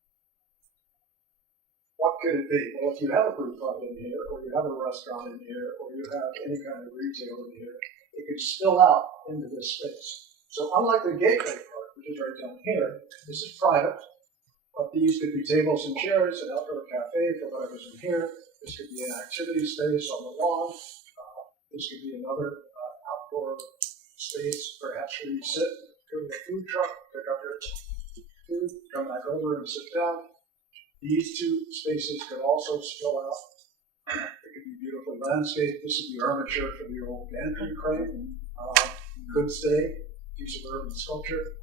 What could it be? Well, if you have a brew pub in here, or you have a restaurant in here, or you have any kind of retail in here, it could spill out into this space. So unlike the Gateway Park, which is right down here, this is private, but these could be tables and chairs, an outdoor cafe for whatever's in here. This could be an activity space on the lawn. This could be another outdoor space, perhaps where you sit, go to a food truck, pick up your food, come back over and sit down. These 2 spaces could also spill out. It could be beautifully landscaped. This is the armature for the old gantry crane. Could stay, piece of urban sculpture.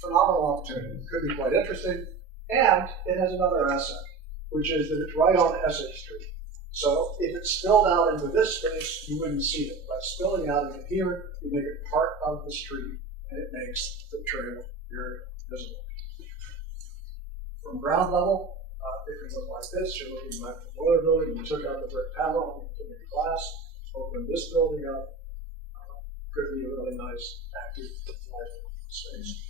Phenomenal opportunity. Could be quite interesting. And it has another asset, which is that it's right on Essex Street. So if it spilled out into this space, you wouldn't see it. By spilling out into here, you make it part of the street, and it makes the trail very visible. From ground level, it can look like this. You're looking at the boiler building. We took out the brick panel, we put in glass, opened this building up. Could be a really nice active life space.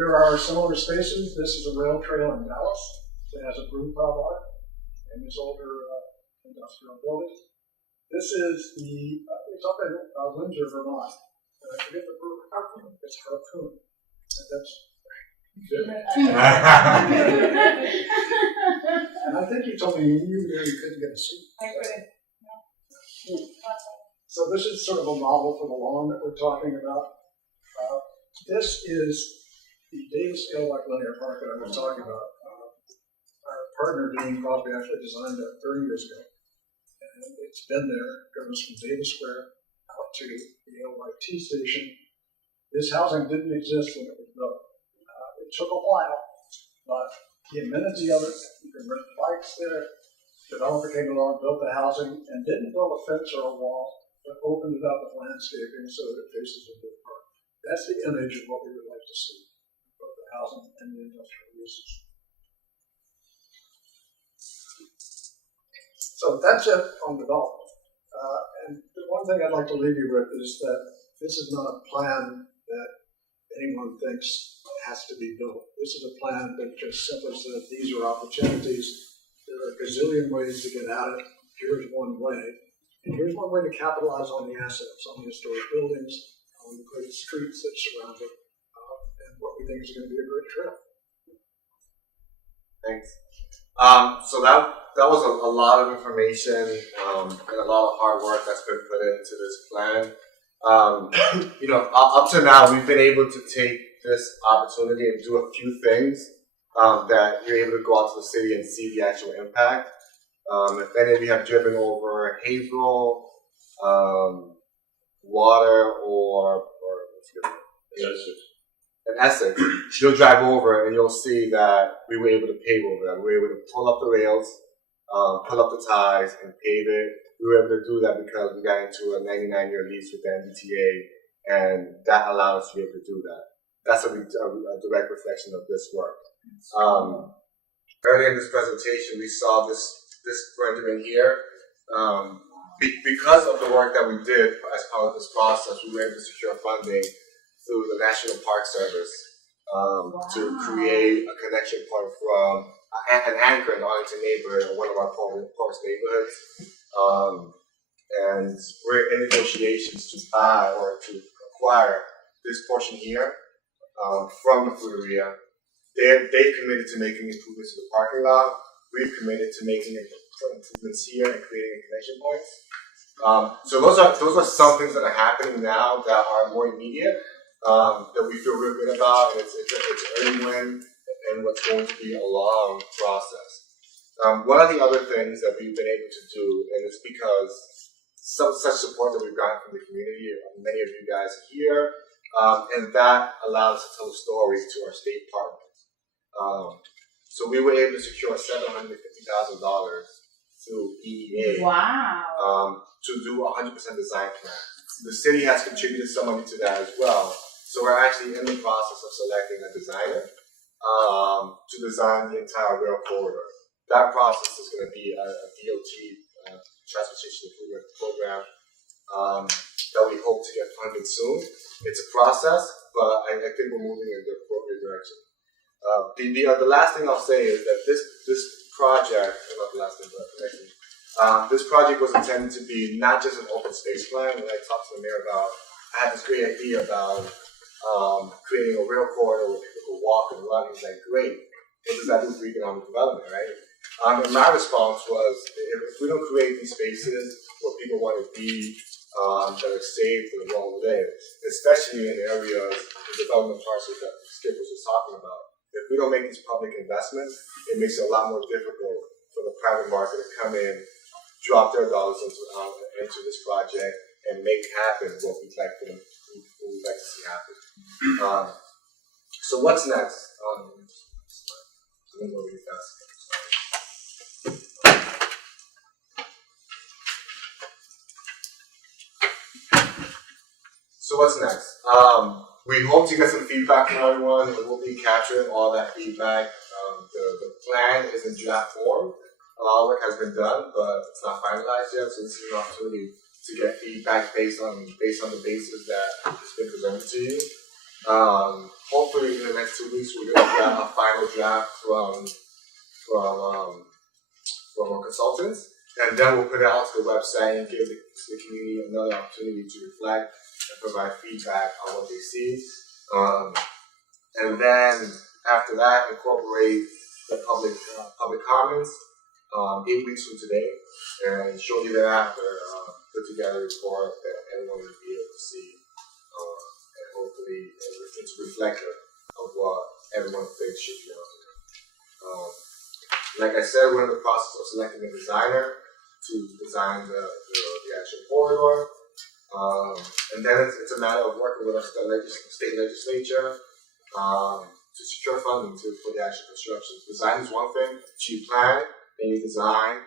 There are similar spaces. This is a rail trail in Dallas that has a brew pub on it, and this older industrial building. This is it's up in Windsor, Vermont. And I forget the brewery. It's Harpoon. That's And I think you told me you knew you couldn't get a seat. I couldn't. So this is sort of a model for the lawn that we're talking about. This is the data scale like linear park that I was talking about. Our partner, Dean Crosby, actually designed that 30 years ago. And it's been there, goes from Data Square out to the LYT station. This housing didn't exist when it was built. It took a while, but the amenity of it, you can rent bikes there. Developer came along, built the housing, and didn't build a fence or a wall, but opened it up with landscaping so that it faces into the park. That's the image of what we would like to see, both the housing and the industrial uses. So that's it on development. And the one thing I'd like to leave you with is that this is not a plan that anyone thinks has to be built. This is a plan that just simply says these are opportunities. There are a gazillion ways to get at it. Here's one way. And here's one way to capitalize on the assets, on the historic buildings, on the great streets that surround it, and what we think is going to be a great trail. Thanks. So that was a lot of information and a lot of hard work that's been put into this plan. Up to now, we've been able to take this opportunity and do a few things that you're able to go out to the city and see the actual impact. If any of you have driven over Haverhill, Water, or in Essex, you'll drive over and you'll see that we were able to pave over that. We were able to pull up the rails, pull up the ties, and pave it. We were able to do that because we got into a 99-year lease with the MBTA, and that allowed us to be able to do that. That's a direct reflection of this work. Earlier in this presentation, we saw this rendering here. Because of the work that we did as part of this process, we were able to secure funding through the National Park Service to create a connection point from an anchor in Arlington neighborhood, one of our poorest neighborhoods. And we're in negotiations to buy or to acquire this portion here from the Fruiteria. They've committed to making improvements to the parking lot. We've committed to making improvements here and creating connection points. So those are some things that are happening now that are more immediate, that we feel real good about, and it's early win and what's going to be a long process. One of the other things that we've been able to do, and it's because some such support that we've gotten from the community, many of you guys are here, and that allows us to tell a story to our state partners. So we were able to secure $750,000 through EEA. Wow. To do 100% design plan. The city has contributed some money to that as well. So we're actually in the process of selecting a designer to design the entire rail corridor. That process is going to be a DOT transportation improvement program that we hope to get funded soon. It's a process, but I think we're moving in the appropriate direction. The last thing I'll say is that this project, not the last thing, but the next thing, this project was intended to be not just an open space plan. When I talked to the mayor about, I had this great idea about creating a rail corridor where people could walk and run. He's like, great, what does that do for economic development, right? And my response was, if we don't create these spaces where people want to be, that are safe and well lived, especially in areas, the development parcels that Skip was just talking about, if we don't make these public investments, it makes it a lot more difficult for the private market to come in, drop their dollars into this project, and make happen what we'd like to see happen. So what's next? I'm going to go really fast. So what's next? We hope to get some feedback from everyone. We'll be capturing all that feedback. The plan is in draft form. A lot of work has been done, but it's not finalized yet. So this is an opportunity to get feedback based on the basis that has been presented to you. Hopefully, in the next 2 weeks, we're going to get a final draft from our consultants, and then we'll put it out to the website and give the community another opportunity to reflect and provide feedback on what they see. And then After that, incorporate the public comments 8 weeks from today, and shortly thereafter, put together a report that everyone will be able to see, and hopefully it's reflective of what everyone thinks should be out there. Like I said, we're in the process of selecting a designer to design the actual corridor. And then it's a matter of working with the state legislature to secure funding for the actual construction. Design is one thing. You plan, then you design,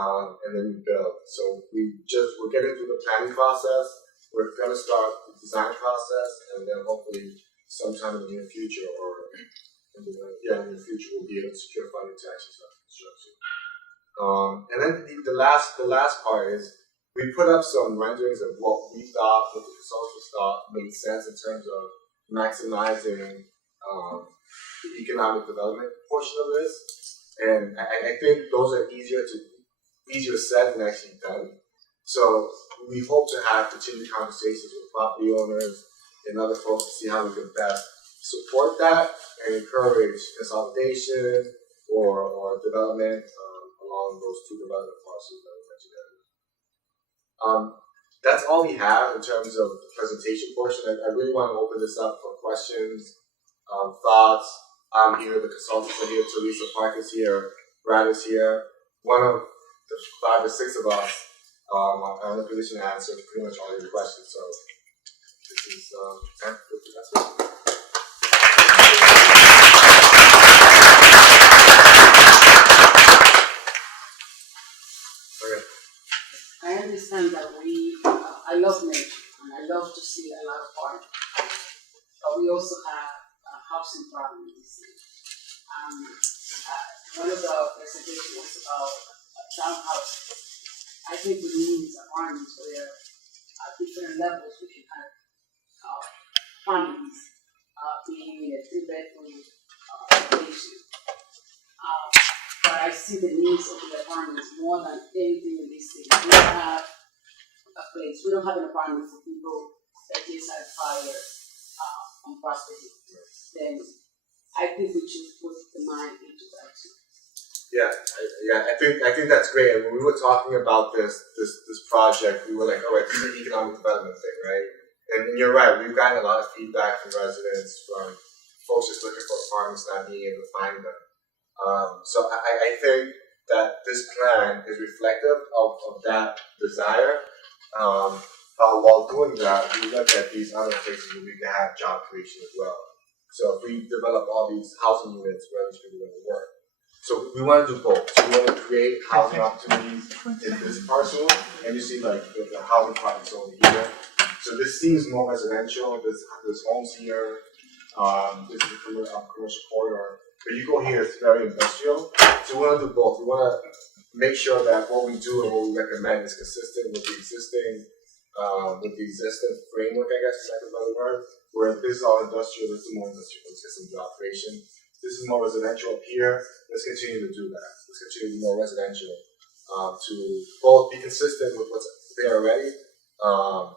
and then you build. So we're getting through the planning process. We're going to start the design process, and then hopefully sometime in the near future, or in the near future, we'll be able to secure funding to actually start construction. And then the last part is we put up some renderings of what we thought, what the consultants thought made sense in terms of maximizing the economic development portion of this. And I think those are easier said than actually done. So we hope to have continued conversations with property owners and other folks to see how we can best support that and encourage consolidation or development along those two development parcels that we mentioned earlier. That's all we have in terms of the presentation portion. I really want to open this up for questions, thoughts. I'm here, the consultants are here, Teresa Park is here, Brad is here. One of the 5 or 6 of us are in a position to answer pretty much all your questions. So this is time for the question. I understand that I love nature and I love to see a lot of art, but we also have a housing problem in the city. One of the presentations was about townhouses. I think we need apartments where at different levels we can have families being in a 3-bedroom location. But I see the needs of the apartments more than anything in this city. We don't have a place. We don't have an apartment for people that just had fire on Prospect. Then I think we should put the mind into that too. I think that's great. And when we were talking about this project, we were like, all right, this is an economic development thing, right? And you're right. We've gotten a lot of feedback from residents, from folks just looking for apartments, not being able to find them. So I think that this plan is reflective of that desire. While doing that, we look at these other places where we can have job creation as well. So if we develop all these housing units, where these people are going to work. So we want to do both. So we want to create housing opportunities in this parcel, and you see like the housing projects over here. So this seems more residential. There's homes here. This is a commercial corridor. But you go here, it's very industrial. So we want to do both. We want to make sure that what we do and what we recommend is consistent with the existing framework, I guess is like another word. Where this is all industrial, this is more industrial. Let's get some job creation. This is more residential up here. Let's continue to do that. Let's continue to be more residential to both be consistent with what's there already, but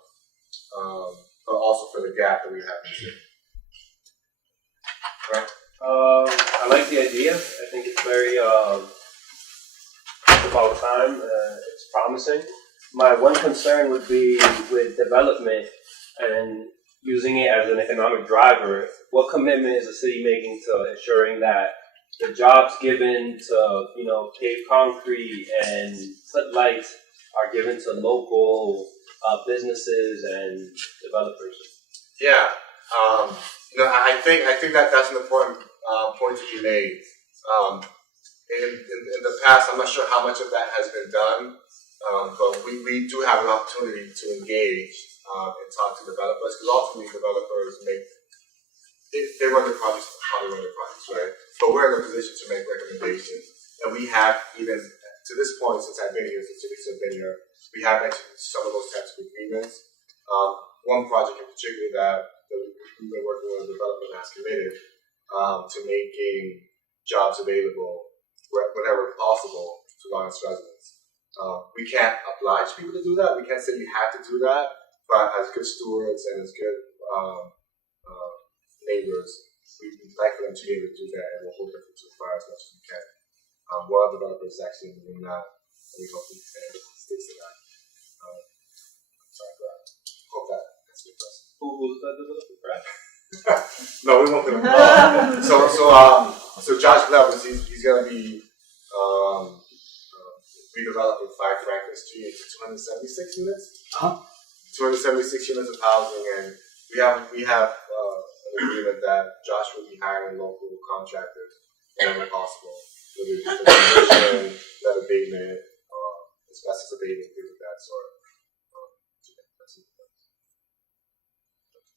also for the gap that we have in the city. Right? I like the idea. I think it's very it's about time. It's promising. My one concern would be with development and using it as an economic driver. What commitment is the city making to ensuring that the jobs given to paved concrete and footlights are given to local businesses and developers? Yeah, I think that's an important point to be made. In the past, I'm not sure how much of that has been done, but we do have an opportunity to engage and talk to developers, because ultimately developers they run their projects how they run their projects, right? But we're in a position to make recommendations, and we have even to this point, since I've been here, since Teresa has been here, we have entered some of those types of agreements. One project in particular that we've been working with a developer that's committed to making jobs available whenever possible to Lawrence residents. We can't oblige people to do that. We can't say you have to do that, but as good stewards and as good neighbors, we we'd like for them to be able to do that, and we'll hold them to the fire as much as we can. One of the developers is actually in the room now, and we hope he sticks to that. Sorry, Brad. Hope that that's good for us. Who's that developer, Brad? No, we won't put him. So Josh Blevins, he's gonna be redeveloping 5 Franklin Street into 276 units. 276 units of housing, and we have an agreement that Josh will be hiring local contractors whenever possible. So there's demolition, lead abatement, asbestos abatement, things of that sort.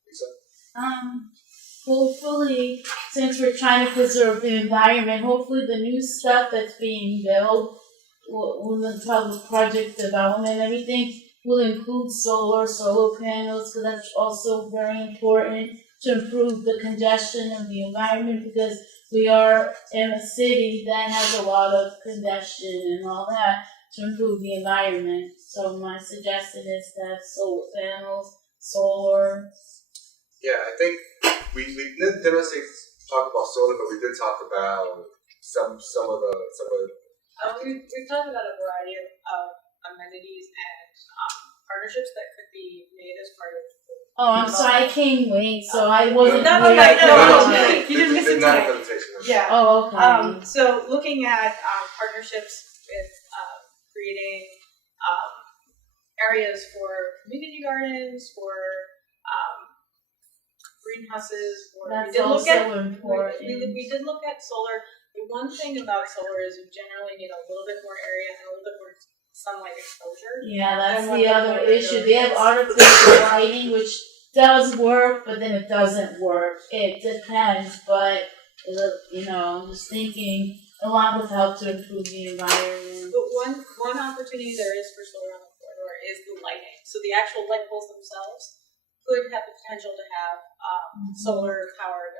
Lisa? Hopefully, since we're trying to preserve the environment, hopefully the new stuff that's being built, when the public project development and everything, will include solar panels, because that's also very important to improve the congestion of the environment, because we are in a city that has a lot of congestion and all that to improve the environment. So my suggestion is to have solar panels, solar. Yeah, I think we didn't necessarily talk about solar, but we did talk about some of the. We've talked about a variety of amenities and partnerships that could be made as part of. Oh, I'm sorry, I came late, so I wasn't. No, here. you didn't miss it Not a today. presentation. Yeah. Oh, okay. So looking at partnerships with creating areas for community gardens, for greenhouses, or That's we did look also at important. we did look at solar. The one thing about solar is you generally need a little bit more area and a little bit more sunlight exposure. Yeah, that's And what the the other solar issue. does They have is- artificial lighting, which does work, but then it doesn't work. It depends, but I'm just thinking a lot would help to improve the environment. But one opportunity there is for solar on the corridor is the lighting. So the actual light poles themselves could have the potential to have solar powered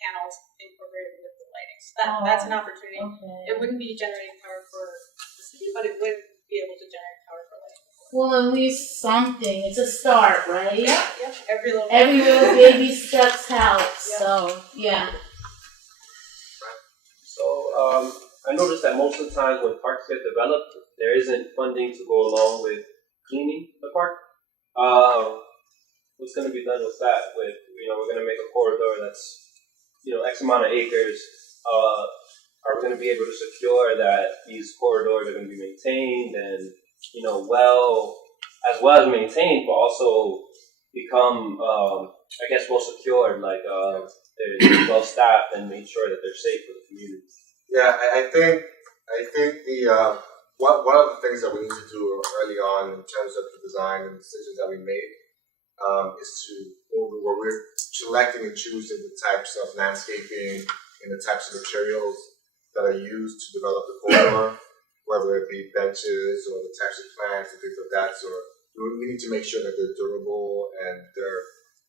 panels incorporated with the lighting. So that's an opportunity. Okay. It wouldn't be generating power for the city, but it would be able to generate power for lighting. Well, at least something. It's a start, right? Yeah. Every little baby steps helps. Yeah. So yeah. So I noticed that most of the times when parks get developed, there isn't funding to go along with cleaning the park. What's going to be done with that? With we're going to make a corridor that's X amount of acres. Are we going to be able to secure that these corridors are going to be maintained and well as maintained, but also become well secured, like they're well staffed and made sure that they're safe for the community? Yeah, I think the one of the things that we need to do early on in terms of the design and decisions that we make is where we're selecting and choosing the types of landscaping and the types of materials that are used to develop the corridor, whether it be benches or the types of plants and things of that sort. We need to make sure that they're durable and they're,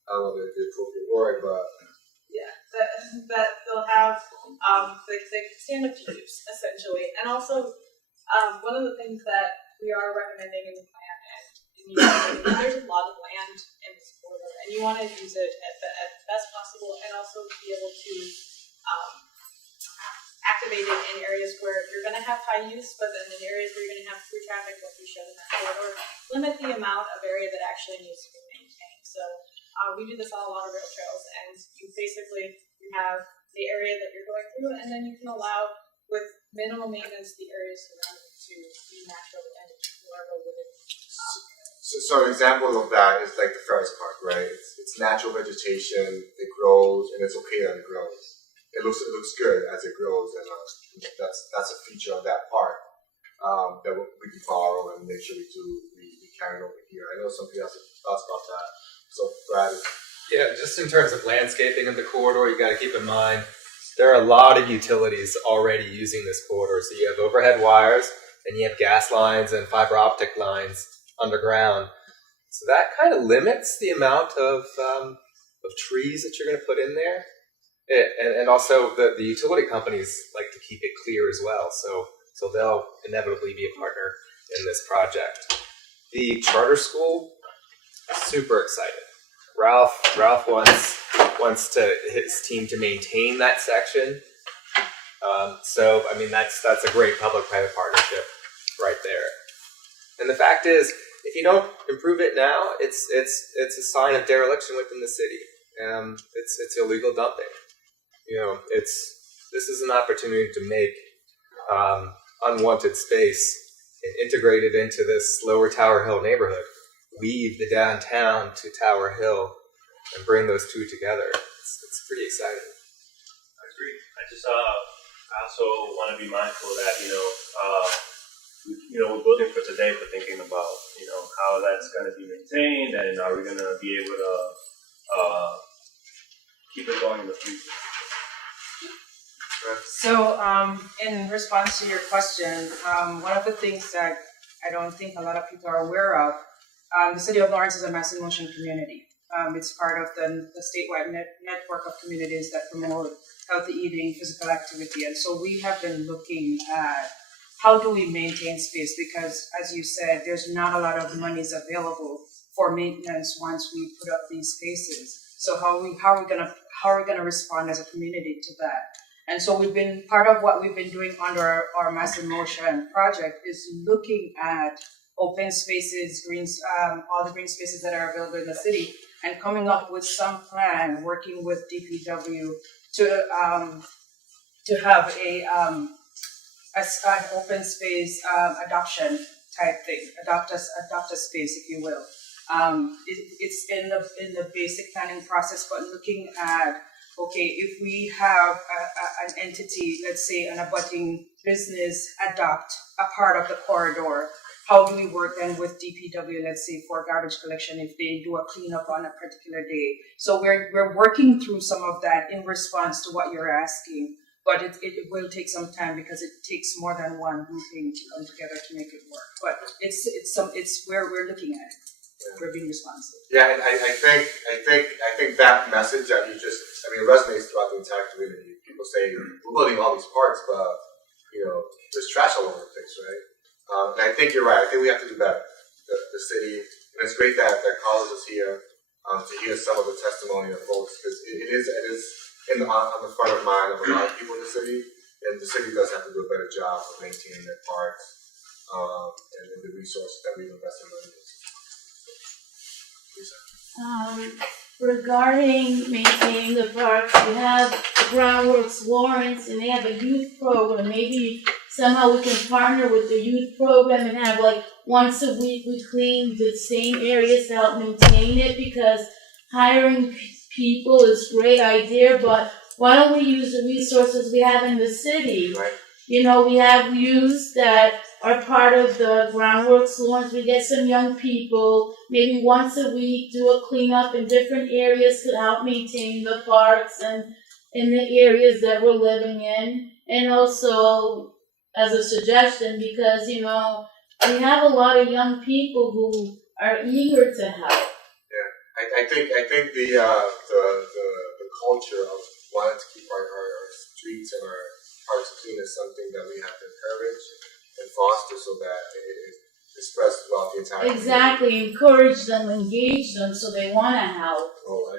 I don't know the appropriate word, but that they'll have they can stand up to use essentially. And also one of the things that we are recommending in the plan, and there's a lot of land in this corridor, and you want to use it at the best possible, and also be able to activate it in areas where you're going to have high use, but then in areas where you're going to have through traffic, like we showed in that corridor, limit the amount of area that actually needs to be maintained. So we do this on a lot of rail trails, and you have the area that you're going through, and then you can allow, with minimal maintenance, the areas surrounding to be natural and larval wooded. So an example of that is like the Ferris Park, right? It's natural vegetation, it grows, and it's okay that it grows. It looks good as it grows, and that's a feature of that park that we can follow and make sure we carry it over here. I know some people have thoughts about that. So Brad. Yeah, just in terms of landscaping of the corridor, you got to keep in mind there are a lot of utilities already using this corridor. So you have overhead wires, and you have gas lines and fiber optic lines underground. So that kind of limits the amount of trees that you're going to put in there. And also the utility companies like to keep it clear as well. So they'll inevitably be a partner in this project. The charter school, super excited. Ralph once wants his team to maintain that section. So I mean that's a great public-private partnership right there. And the fact is, if you don't improve it now, it's a sign of dereliction within the city. It's illegal dumping. This is an opportunity to make unwanted space and integrate it into this Lower Tower Hill neighborhood. Weave the downtown to Tower Hill and bring those two together. It's pretty exciting. I agree. I also want to be mindful that we're building for today, but thinking about how that's going to be maintained, and are we going to be able to keep it going in the future? So, in response to your question, one of the things that I don't think a lot of people are aware of, the City of Lawrence is a mass in motion community. It's part of the statewide network of communities that promote healthy eating, physical activity, and so we have been looking at how do we maintain space, because as you said, there's not a lot of monies available for maintenance once we put up these spaces. So how are we gonna respond as a community to that? And so part of what we've been doing under our Mass in Motion project is looking at open spaces, all the green spaces that are available in the city, and coming up with some plan, working with DPW to have an open space adoption type thing, adopt a space, if you will. It's in the basic planning process, but looking at, okay, if we have an entity, let's say an abutting business, adopt a part of the corridor, how do we work then with DPW, let's say for garbage collection, if they do a cleanup on a particular day? So we're working through some of that in response to what you're asking, but it will take some time because it takes more than one grouping to come together to make it work. But it's where we're looking at it. We're being responsive. Yeah, and I think that message that you just, resonates throughout the entire community. People say we're building all these parks, but there's trash all over the place, right? And I think you're right. I think we have to do better. The city, and it's great that Carlos is here to hear some of the testimony of folks, because it is on the front of mind of a lot of people in the city, and the city does have to do a better job of maintaining their parks and the resources that we've invested in. Regarding maintaining the parks, we have Groundworks Lawrence, and they have a youth program. Maybe somehow we can partner with the youth program and have once a week we clean the same areas to help maintain it, because hiring people is a great idea, but why don't we use the resources we have in the city? Right. We have youths that are part of the Groundworks Lawrence. We get some young people, maybe once a week, do a cleanup in different areas to help maintain the parks and in the areas that we're living in. And also, as a suggestion, because, we have a lot of young people who are eager to help. Yeah, I think the culture of wanting to keep our streets and our parks clean is something that we have to encourage and foster so that it spreads throughout the entire community. Exactly, encourage them, engage them so they want to help. Oh,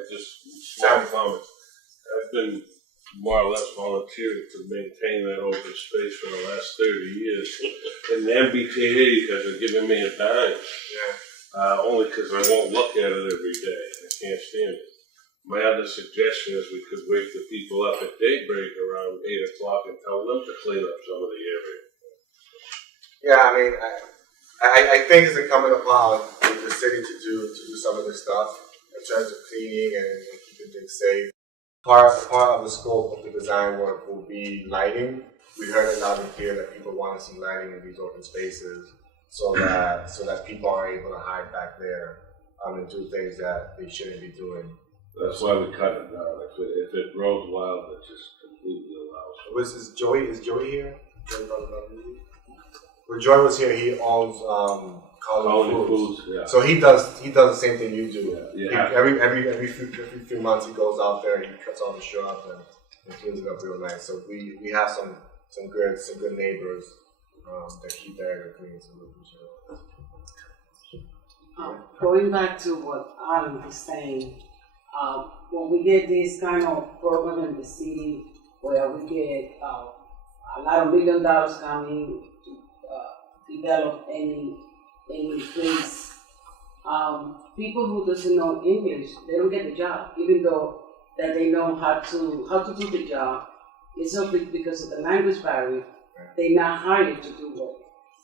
small comments. I've been more or less volunteering to maintain that open space for the last 30 years. And the MBTA hasn't given me a dime. Yeah. Only because I won't look at it every day. I can't stand it. My other suggestion is we could wake the people up at daybreak around 8 o'clock and tell them to clean up some of the area. Yeah, I think it's incumbent upon the city to do some of this stuff in terms of cleaning and keeping things safe. Part of the scope of the design work will be lighting. We heard it loud and clear that people want to see lighting in these open spaces so that people are able to hide back there and do things that they shouldn't be doing. That's why we cut it down. If it grows wild, it just completely allows. Is Joey here? When Joy was here, he owns Colony Foods. Yeah. So he does the same thing you do. Yeah. Every few months he goes out there and he cuts all the shrubs and cleans it up real nice. So we have some good neighbors that keep the area clean. So we appreciate it. Going back to what Adam was saying, When we get this kind of program in the city where we get a lot of $1 million coming to develop any place, people who doesn't know English, they don't get the job, even though that they know how to do the job. It's only because of the language barrier, they're not hired to do work.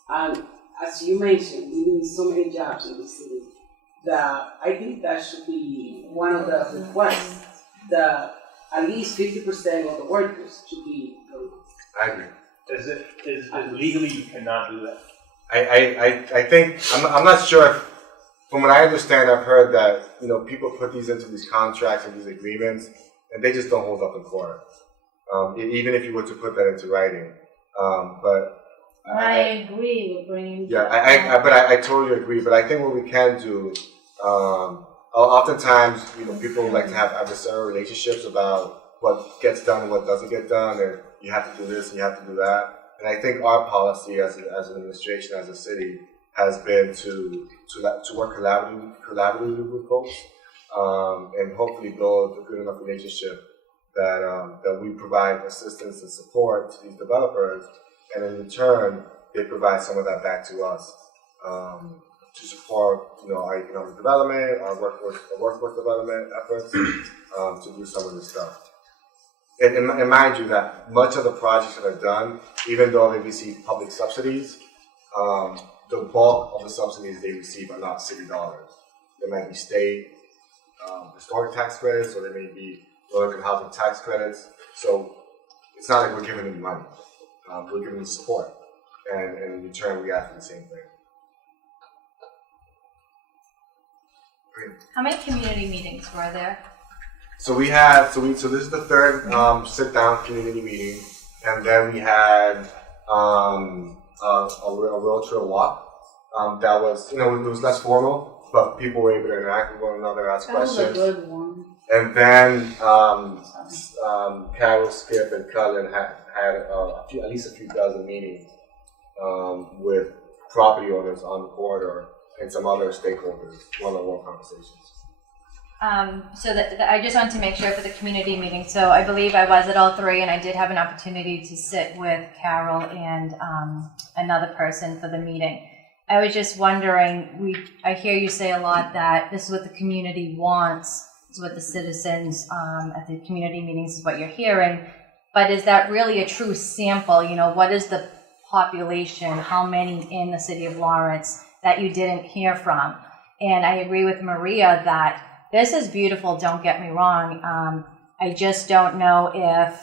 And as you mentioned, we need so many jobs in the city that I think that should be one of the requests, that at least 50% of the workers should be employed. I agree. Is legally you cannot do that. I think, I'm not sure if, from what I understand, I've heard that, people put these into these contracts and these agreements, and they just don't hold up in court. Even if you were to put that into writing. But I agree with bringing. Yeah, I totally agree. But I think what we can do, oftentimes, people like to have adversarial relationships about what gets done and what doesn't get done, and you have to do this and you have to do that. And I think our policy as an administration, as a city, has been to work collaboratively with folks, and hopefully build a good enough relationship that we provide assistance and support to these developers, and in return, they provide some of that back to us to support, our economic development, our workforce development efforts, to do some of this stuff. And mind you that much of the projects that are done, even though they receive public subsidies, the bulk of the subsidies they receive are not city dollars. They might be state historic tax credits, or they may be low-income housing tax credits. So it's not like we're giving them money. We're giving them support. And in return, we ask for the same thing. How many community meetings were there? So we had, so this is the third sit-down community meeting, and then we had a world trail walk. That was, it was less formal, but people were able to interact with one another, ask questions. That was a good one. And then Carol, Skip, and Cullen had at least a few dozen meetings with property owners on the corridor and some other stakeholders, one-on-one conversations. I just wanted to make sure for the community meeting. So I believe I was at all three, and I did have an opportunity to sit with Carol and another person for the meeting. I was just wondering, I hear you say a lot that this is what the community wants, this is what the citizens at the community meetings is what you're hearing, but is that really a true sample? What is the population, how many in the city of Lawrence that you didn't hear from? And I agree with Maria that this is beautiful, don't get me wrong. I just don't know if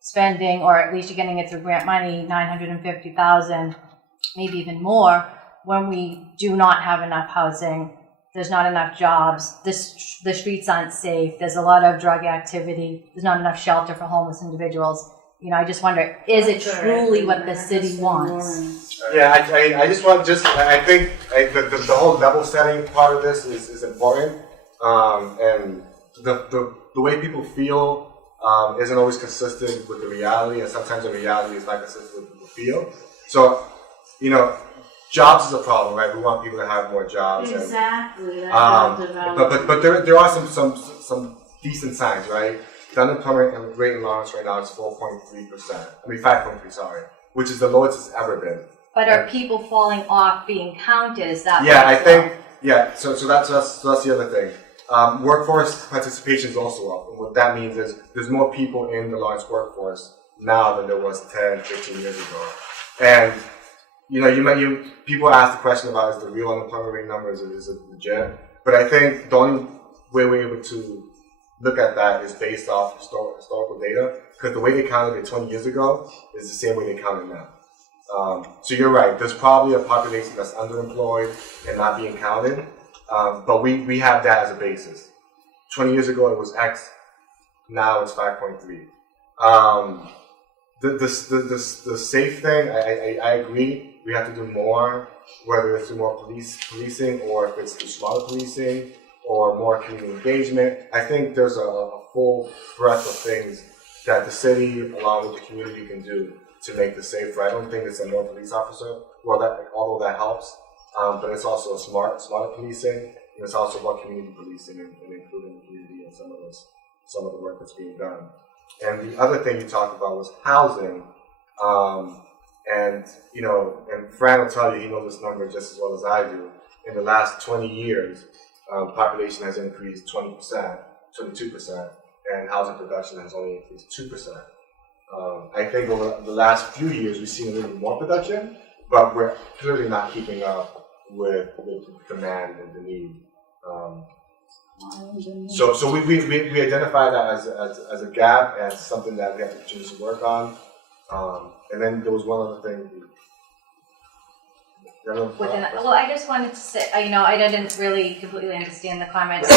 spending, or at least you're getting it through grant money, $950,000, maybe even more, when we do not have enough housing, there's not enough jobs, the streets aren't safe, there's a lot of drug activity, there's not enough shelter for homeless individuals. I just wonder, is it truly what the city wants? Yeah, I just want, I think the whole level setting part of this is important. And the way people feel isn't always consistent with the reality, and sometimes the reality is not consistent with what people feel. So, jobs is a problem, right? We want people to have more jobs. Exactly. But there are some decent signs, right? The unemployment rate in Lawrence right now is 5.3%, sorry, which is the lowest it's ever been. But are people falling off being counted? Is that? Yeah, I think. Yeah, so that's the other thing. Workforce participation is also up, and what that means is there's more people in the Lawrence workforce now than there was 10, 15 years ago. And people ask the question about is the real unemployment rate number, is it legit? But I think the only way we're able to look at that is based off historical data, because the way they counted it 20 years ago is the same way they count it now. So you're right, there's probably a population that's underemployed and not being counted, but we have that as a basis. 20 years ago it was X, now it's 5.3. The safe thing, I agree, we have to do more, whether it's through more policing, or if it's through smarter policing, or more community engagement. I think there's a full breadth of things that the city, along with the community, can do to make this safer. I don't think it's a more police officer, although that helps, but it's also smarter policing, And it's also about community policing and including the community in some of the work that's being done. And the other thing you talked about was housing. And Fran will tell you, he knows this number just as well as I do. In the last 20 years, population has increased 20%, 22%, and housing production has only increased 2%. I think over the last few years, we've seen a little more production, but we're clearly not keeping up with the demand and the need. So we identify that as a gap and something that we have to continue to work on. And then there was one other thing. Well, I just wanted to say, I didn't really completely understand the comments,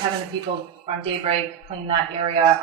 having the people from Daybreak clean that area.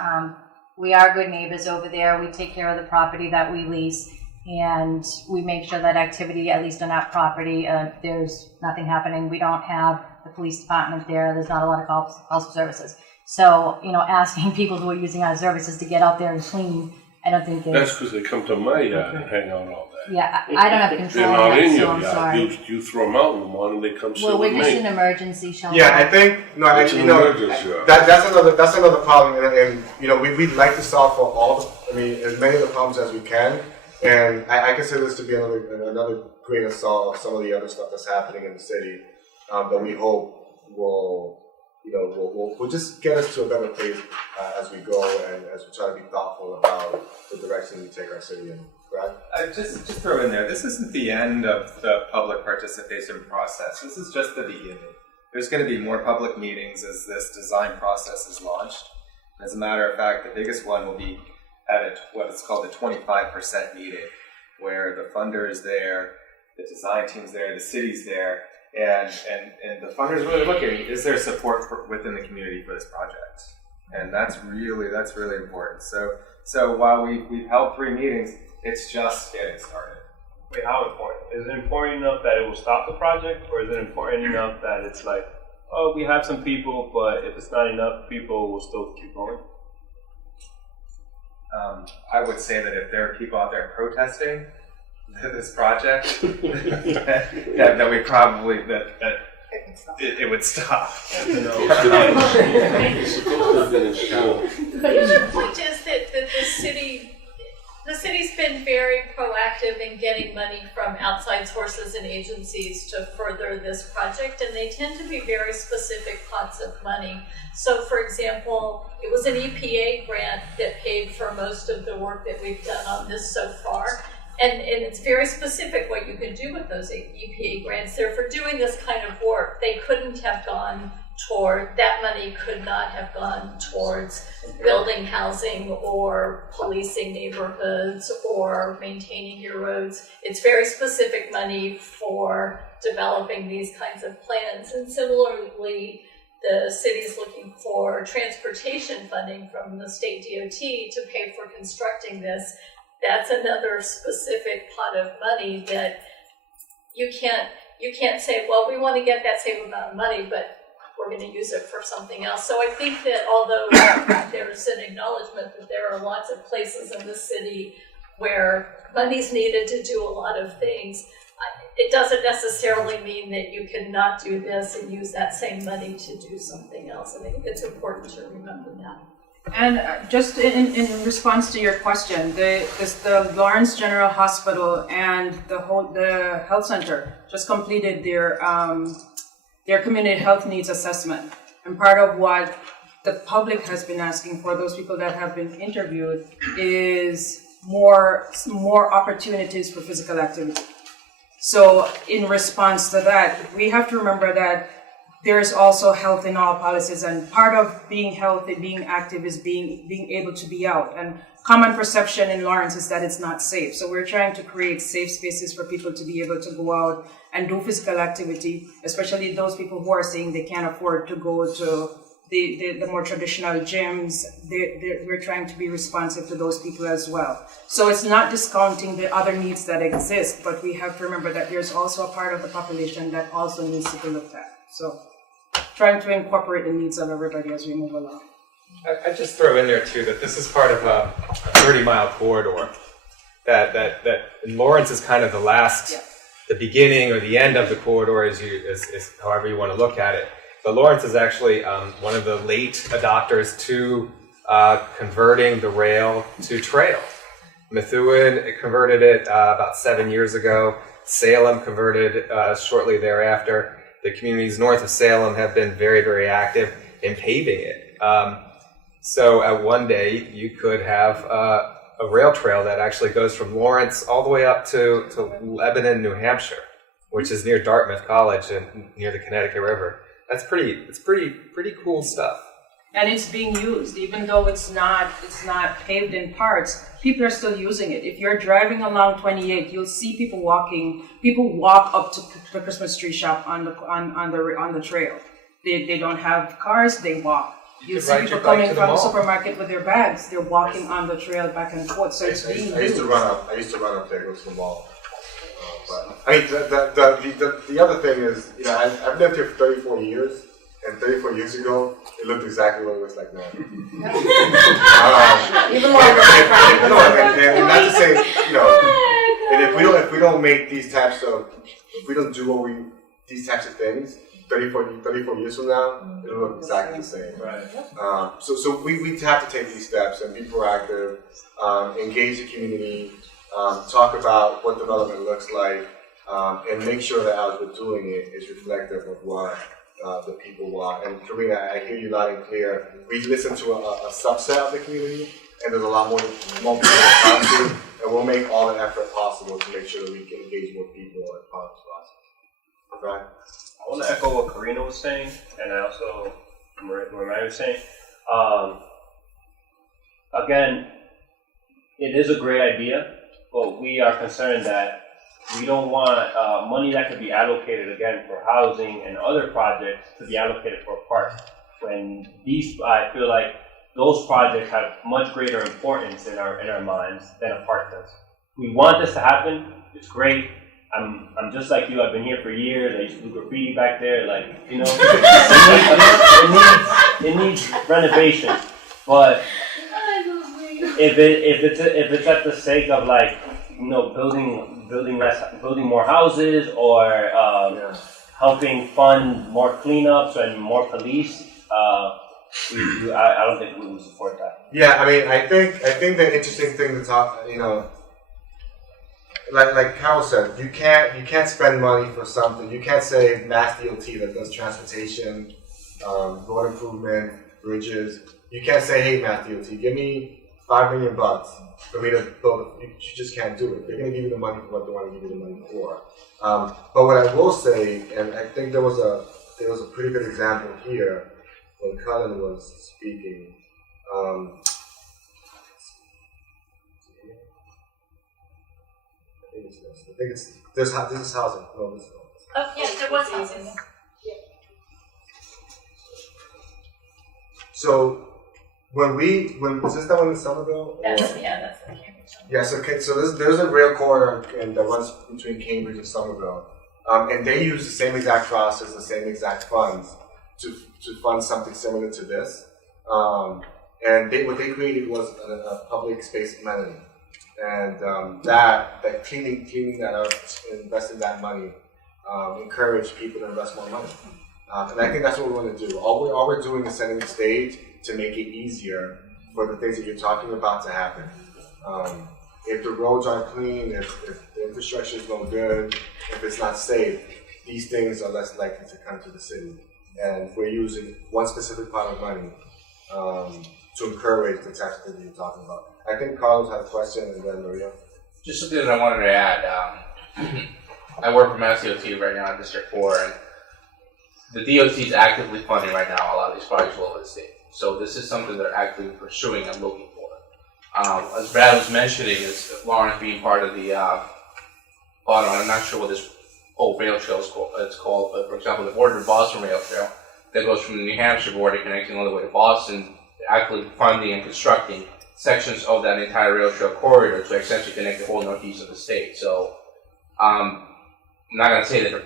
We are good neighbors over there. We take care of the property that we lease, and we make sure that activity, at least on that property, there's nothing happening. We don't have the police department there. There's not a lot of calls for services. So, asking people who are using our services to get out there and clean, I don't think That's because they come to my yard and hang out all day. Yeah, I don't have control They're of not that, in so your I'm yard. sorry. You throw them out in the morning, they come sit Well, with we're just me. an emergency shelter. Yeah, I think It's an emergency. that's another problem, and we'd like to solve for as many of the problems as we can, and I consider this to be another great assault of some of the other stuff that's happening in the city that we hope will just get us to a better place as we go and as we try to be thoughtful about the direction we take our city in. Right? Just throw in there, this isn't the end of the public participation process. This is just the beginning. There's going to be more public meetings as this design process is launched. As a matter of fact, the biggest one will be at what is called the 25% meeting, where the funder is there, the design team's there, the city's there, and the funders really looking, is there support within the community for this project? And that's really important. So while we've held 3 meetings, it's just getting started. Wait, how important? Is it important enough that it will stop the project, or is it important enough that it's like, oh, we have some people, but if it's not enough, people will still keep going? I would say that if there are people out there protesting this project, that we probably it would stop. It's supposed to be in school. The other point is that the city's been very proactive in getting money from outside sources and agencies to further this project, and they tend to be very specific pots of money. So, for example, it was an EPA grant that paid for most of the work that we've done on this so far. And it's very specific what you can do with those EPA grants. They're for doing this kind of work. They couldn't have gone that money could not have gone towards building housing or policing neighborhoods or maintaining your roads. It's very specific money for developing these kinds of plans. And similarly, the city's looking for transportation funding from the state DOT to pay for constructing this. That's another specific pot of money that you can't say, well, we want to get that same amount of money, but we're going to use it for something else. So I think that although there's an acknowledgement that there are lots of places in the city where money's needed to do a lot of things, it doesn't necessarily mean that you cannot do this and use that same money to do something else. I think it's important to remember that. And just in response to your question, the Lawrence General Hospital and the health center just completed their community health needs assessment. And part of what the public has been asking for, those people that have been interviewed, is more opportunities for physical activity. So in response to that, we have to remember that there's also health in all policies, and part of being healthy, being active, is being able to be out. And common perception in Lawrence is that it's not safe. So we're trying to create safe spaces for people to be able to go out and do physical activity, especially those people who are saying they can't afford to go to the more traditional gyms. We're trying to be responsive to those people as well. So it's not discounting the other needs that exist, but we have to remember that there's also a part of the population that also needs to be looked at. So trying to incorporate the needs of everybody as we move along. I just throw in there too that this is part of a 30-mile corridor. That in Lawrence is kind of the beginning or the end of the corridor, as however you want to look at it. The Lawrence is actually one of the late adopters to converting the rail to trail. Methuen converted it about 7 years ago. Salem converted shortly thereafter. The communities north of Salem have been very, very active in paving it. So at one day, you could have a rail trail that actually goes from Lawrence all the way up to Lebanon, New Hampshire, which is near Dartmouth College and near the Connecticut River. It's pretty cool stuff. And it's being used, even though it's not paved in parts. People are still using it. If you're driving along 28, you'll see people walking. People walk up to the Christmas tree shop on the trail. They don't have cars. They walk. You see people coming from the supermarket with their bags. They're walking on the trail back and forth. So it's being used. I used to run up there, go to the mall. But I mean, the other thing is, you know, I've lived here for 34 years. And 34 years ago, it looked exactly what it looks like now. Even more. And not to say, you know, and if we don't make these types of, if we don't do these types of things, 34 years from now, it'll look exactly the same. Right. So we have to take these steps and be proactive, engage the community, talk about what development looks like, and make sure that as we're doing it, it's reflective of what the people want. And Karina, I hear you loud and clear. We listen to a subset of the community, and there's a lot more people to talk to, and we'll make all the effort possible to make sure that we can engage more people as part of this process. Okay? I want to echo what Karina was saying, and I also what Mary was saying. Again, it is a great idea, but we are concerned that we don't want money that could be allocated again for housing and other projects to be allocated for a park. When I feel like those projects have much greater importance in our minds than a park does. We want this to happen. It's great. I'm just like you. I've been here for years. I used to do graffiti back there. Like, you know, it needs renovation. But if it's at the sake of, like, you know, building more houses or helping fund more cleanups and more police, I don't think we would support that. Yeah, I mean, I think the interesting thing to talk, you know, like Carol said, you can't spend money for something. You can't say Mass DOT that does transportation, road improvement, bridges. You can't say, hey, Mass DOT, give me $5 million for me to build. You just can't do it. They're going to give you the money for what they want to give you the money for. But what I will say, and I think there was a pretty good example here when Cullen was speaking. I think it's this is housing. No, this is Oh, yes, there was housing. So when was this the one in Somerville? That's the Cambridge. Yes. Okay. So there's a rail corridor that runs between Cambridge and Somerville, and they use the same exact process, the same exact funds to fund something similar to this. And what they created was a public space amenity. And that cleaning that up, investing that money, encourage people to invest more money. And I think that's what we want to do. All we're doing is setting the stage to make it easier for the things that you're talking about to happen. If the roads aren't clean, if the infrastructure is no good, if it's not safe, these things are less likely to come to the city. And we're using one specific pot of money to encourage the types of things you're talking about. I think Carlos had a question, and then Maria. Just something that I wanted to add. I work for Mass DOT right now in District 4, and the DOT is actively funding right now a lot of these projects all over the state. So this is something they're actively pursuing and looking for. As Brad was mentioning, is Lawrence being part of the I'm not sure what this whole rail trail is called. It's called, but for example, the Border to Boston Rail Trail that goes from the New Hampshire border connecting all the way to Boston, actively funding and constructing sections of that entire rail trail corridor to essentially connect the whole northeast of the state. So I'm not going to say that they're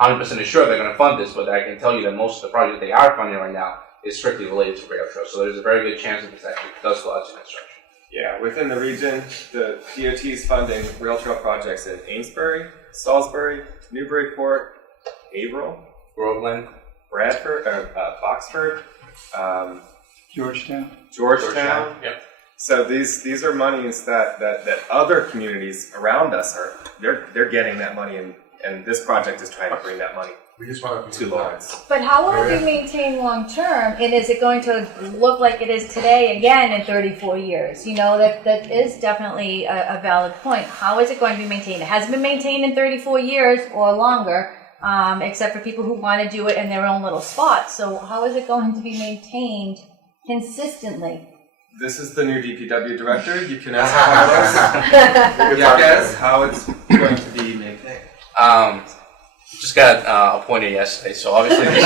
100% sure they're going to fund this, but I can tell you that most of the projects they are funding right now is strictly related to rail trails. So there's a very good chance that this actually does go out to construction. Yeah, within the region, the DOT is funding rail trail projects in Amesbury, Salisbury, Newburyport, Haverhill, Groveland, Bradford, Foxford, Georgetown. Yep. So these are monies that other communities around us they're getting that money, and this project is trying to bring that money We just want to Lawrence. But how will it be maintained long term? And is it going to look like it is today again in 34 years? You know, that is definitely a valid point. How is it going to be maintained? It hasn't been maintained in 34 years or longer, except for people who want to do it in their own little spots. So how is it going to be maintained consistently? This is the new DPW director. You can ask Carlos. Guess how it's going to be maintained. Just got appointed yesterday, so obviously. Thank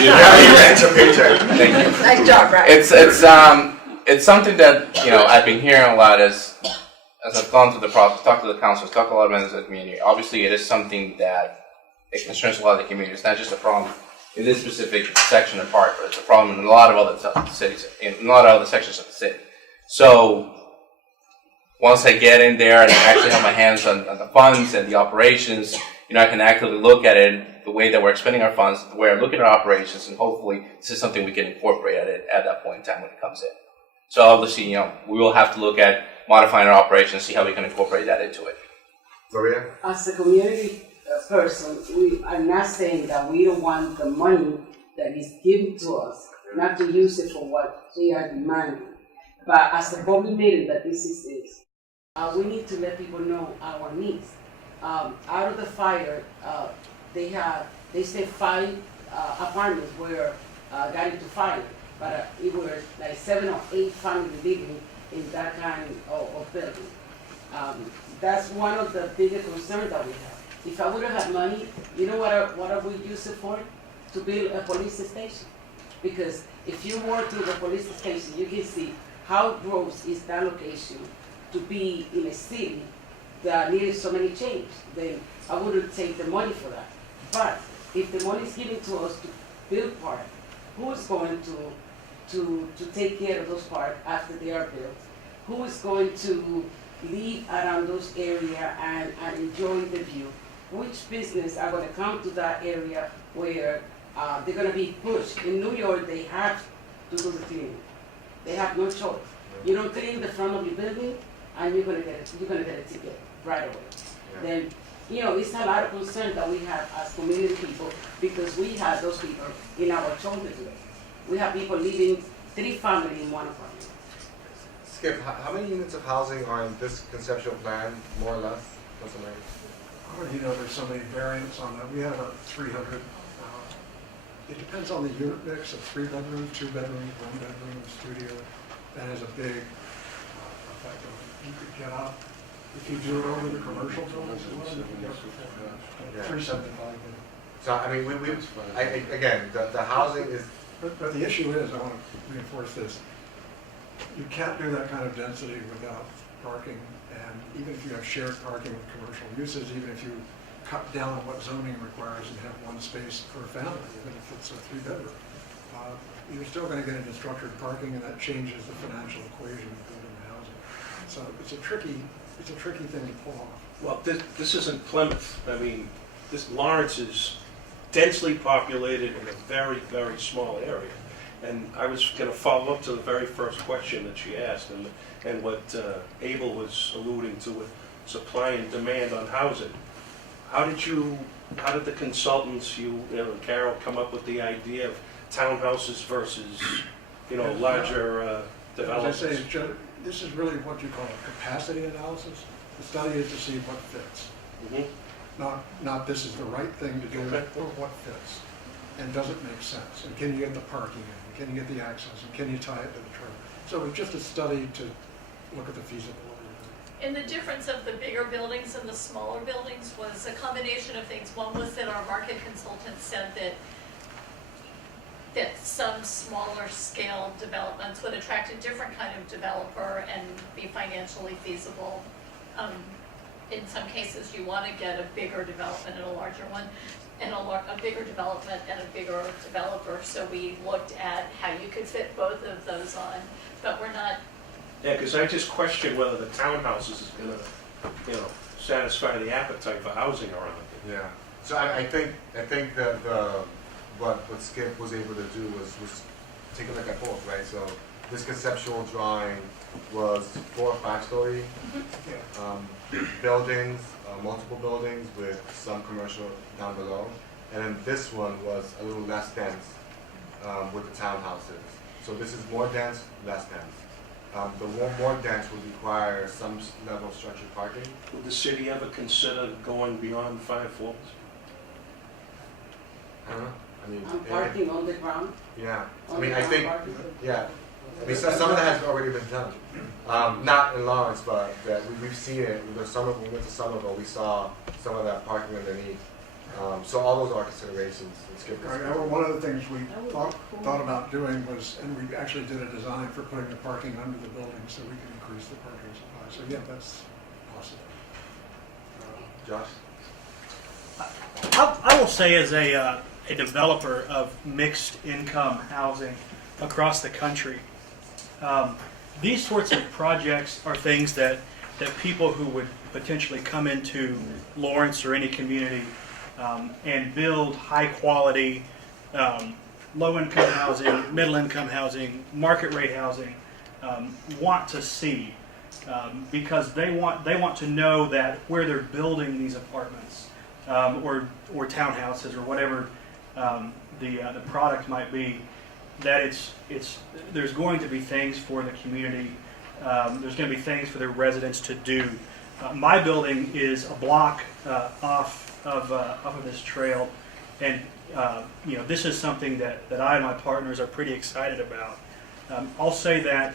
you. Nice job, Brian. It's something that I've been hearing a lot as I've gone through the process, talked to the councils, talked to a lot of members of the community. Obviously, it is something that it concerns a lot of the community. It's not just a problem in this specific section of park, but it's a problem in a lot of other cities, in a lot of other sections of the city. So once I get in there and I actually have my hands on the funds and the operations, I can actively look at it, the way that we're expending our funds, the way we're looking at our operations, and hopefully this is something we can incorporate at that point in time when it comes in. So obviously, we will have to look at modifying our operations, see how we can incorporate that into it. Maria? As a community person, I'm not saying that we don't want the money that is given to us, not to use it for what they are demanding. But as a public meeting that this is, we need to let people know our needs. Out of the fire, they said 5 apartments were got into fire, but it was like 7 or 8 families living in that kind of building. That's one of the biggest concerns that we have. If I would have had money, you know what I would use it for? To build a police station. Because if you walk to the police station, you can see how gross is that location to be in a city that needed so many change. Then I wouldn't take the money for that. But if the money is given to us to build park, who is going to take care of those parks after they are built? Who is going to live around those areas and enjoy the view? Which business are going to come to that area where they're going to be pushed? In New York, they have to do the cleaning. They have no choice. You don't clean the front of your building, and you're going to get a ticket right away. Yeah. Then, it's a lot of concern that we have as community people because we have those people in our children today. We have people living 3 families in one apartment. Skip, how many units of housing are in this conceptual plan, more or less? There's so many variants on that. We have about 300. It depends on the unit mix of 3 bedrooms, 2 bedrooms, 1 bedroom, studio. That has a big effect on it. You could get up, if you do it over the commercial buildings as well, you can get up to 375. So, I mean, again, the housing is... But the issue is, I want to reinforce this, you can't do that kind of density without parking, and even if you have shared parking with commercial uses, even if you cut down what zoning requires and have 1 space per family, even if it's a 3-bedroom, you're still going to get into structured parking, and that changes the financial equation of building the housing. So it's a tricky thing to pull off. Well, this isn't Plymouth. I mean, this Lawrence is densely populated in a very, very small area. And I was going to follow up to the very first question that she asked, and what Abel was alluding to with supply and demand on housing. How did the consultants, and Carol, come up with the idea of townhouses versus, larger developments? As I say, this is really what you call a capacity analysis. The study is to see what fits. Mm-hmm. Not this is the right thing to do, or what fits. And does it make sense? And can you get the parking in? And can you get the access? And can you tie it to the trail? So it's just a study to look at the feasibility. And the difference of the bigger buildings and the smaller buildings was a combination of things. One was that our market consultant said that some smaller scale developments would attract a different kind of developer and be financially feasible. In some cases, you want to get a bigger development and a larger one, and a bigger development and a bigger developer. So we looked at how you could fit both of those on, but we're not. Yeah, because I just question whether the townhouses is going to, satisfy the appetite for housing around it. Yeah. So I think that what Skip was able to do was take a look at both, right? So this conceptual drawing was 4 or 5 story buildings, multiple buildings with some commercial down below, and then this one was a little less dense with the townhouses. So this is more dense, less dense. The more dense would require some level of structured parking. Would the city ever consider going beyond 5 floors? I mean, Parking on the ground. yeah. I On mean, the I ground think, parking. yeah. I mean, some of that has already been done. Not in Lawrence, but that we've seen it. We went to Somerville, we saw some of that parking underneath. So all those are considerations. One of the things we thought about doing was, and we actually did a design for putting the parking under the building so we can increase the parking supply. So yeah, that's possible. Josh? I will say, as a developer of mixed income housing across the country, these sorts of projects are things that people who would potentially come into Lawrence or any community and build high quality, low income housing, middle income housing, market rate housing want to see, because they want to know that where they're building these apartments or townhouses or whatever the product might be, that there's going to be things for the community. There's going to be things for the residents to do. My building is a block off of this trail, and this is something that I and my partners are pretty excited about. I'll say that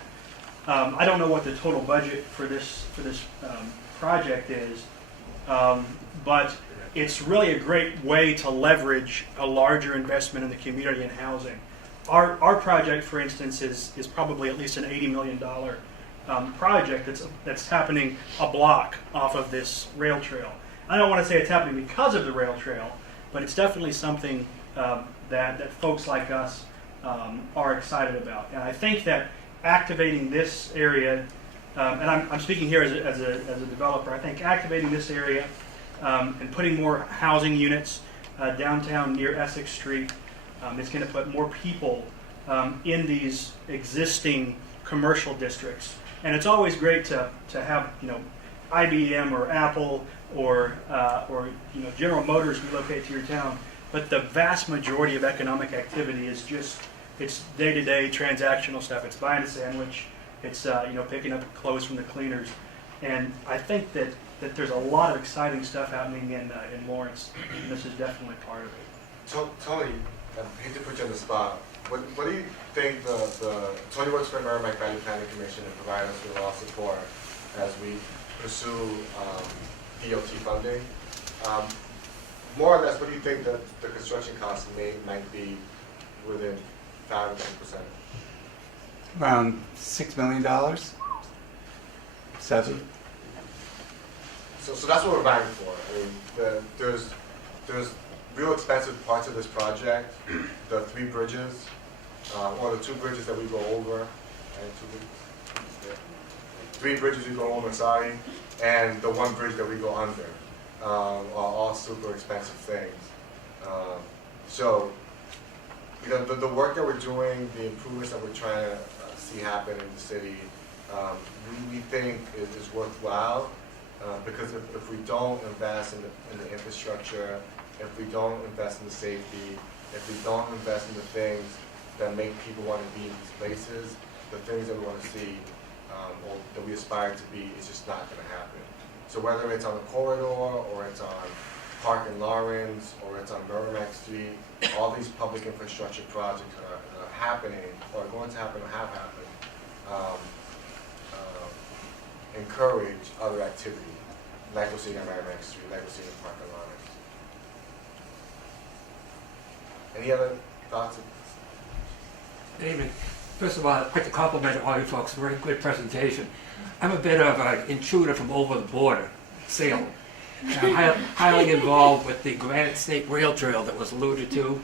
I don't know what the total budget for this project is, but it's really a great way to leverage a larger investment in the community and housing. Our project, for instance, is probably at least an $80 million project that's happening a block off of this rail trail. I don't want to say it's happening because of the rail trail, but it's definitely something that folks like us are excited about. And I think that activating this area, and I'm speaking here as a developer, I think activating this area and putting more housing units downtown near Essex Street is going to put more people in these existing commercial districts. And it's always great to have IBM or Apple or General Motors relocate to your town, but the vast majority of economic activity is it's day-to-day transactional stuff. It's buying a sandwich, it's picking up clothes from the cleaners, and I think that there's a lot of exciting stuff happening in Lawrence, and this is definitely part of it. Tony, I hate to put you on the spot. What do you think Tony works for the Merrimack Valley Planning Commission and provide us with a lot of support as we pursue DOT funding? More or less, what do you think that the construction costs might be within 5 or 10%? Around $6 million? 7? So that's what we're vying for. I mean, there's real expensive parts of this project. The 3 bridges, or the 2 bridges that we go over, and 3 bridges we go over, sorry, and the 1 bridge that we go under, are all super expensive things. So, the work that we're doing, the improvements that we're trying to see happen in the city, we think is worthwhile. Because if we don't invest in the infrastructure, if we don't invest in the safety, if we don't invest in the things that make people want to be in these places, the things that we want to see or that we aspire to be, is just not going to happen. So whether it's on the corridor, or it's on Park and Lawrence, or it's on Merrimack Street, all these public infrastructure projects are happening, or are going to happen, or have happened, encourage other activity, like we're seeing on Merrimack Street, like we're seeing in Park and Lawrence. Any other thoughts? Good evening. First of all, I'd like to compliment all you folks. Very good presentation. I'm a bit of an intruder from over the border, Salem. And I'm highly involved with the Granite State Rail Trail that was alluded to,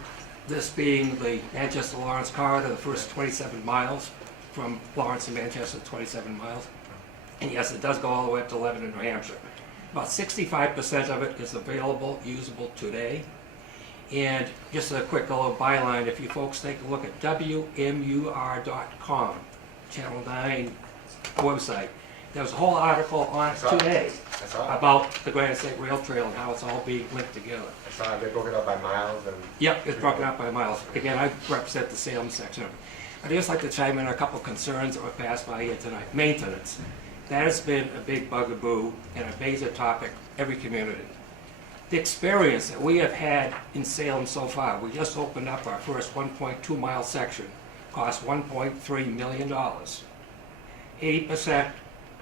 this being the Manchester-Lawrence corridor, the first 27 miles from Lawrence to Manchester, 27 miles. And yes, it does go all the way up to Lebanon, New Hampshire. About 65% of it is available, usable today. And just a quick little byline, if you folks take a look at WMUR.com, Channel 9 website, there was a whole article on it today about the Granite State Rail Trail and how it's all being linked together. I saw they broke it up by miles and. Yep, it's broken up by miles. Again, I represent the Salem section of it. I'd just like to chime in on a couple of concerns that were passed by here tonight. Maintenance. That has been a big bugaboo and a major topic every community. The experience that we have had in Salem so far, we just opened up our first 1.2 mile section, cost $1.3 million. 80%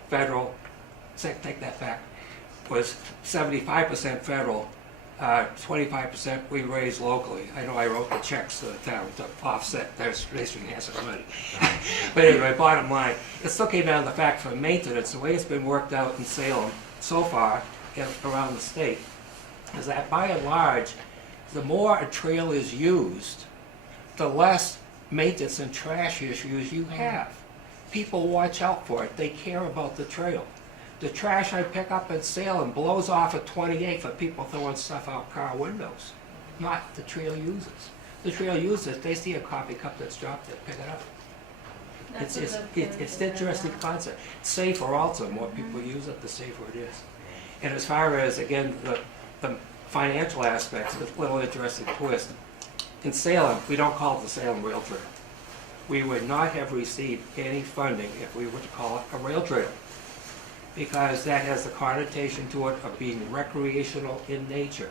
federal, take that back, was 75% federal, 25% we raised locally. I know I wrote the checks to the town to offset their station has some money. But anyway, bottom line, it still came down to the fact for maintenance, the way it's been worked out in Salem so far around the state, is that by and large, the more a trail is used, the less maintenance and trash issues you have. People watch out for it. They care about the trail. The trash I pick up in Salem blows off at 28 for people throwing stuff out car windows, not the trail users. The trail users, they see a coffee cup that's dropped, they pick it up. It's an interesting concept. It's safer also. The more people use it, the safer it is. And as far as, again, the financial aspects, a little interesting twist. In Salem, we don't call it the Salem Rail Trail. We would not have received any funding if we were to call it a rail trail, because that has the connotation to it of being recreational in nature.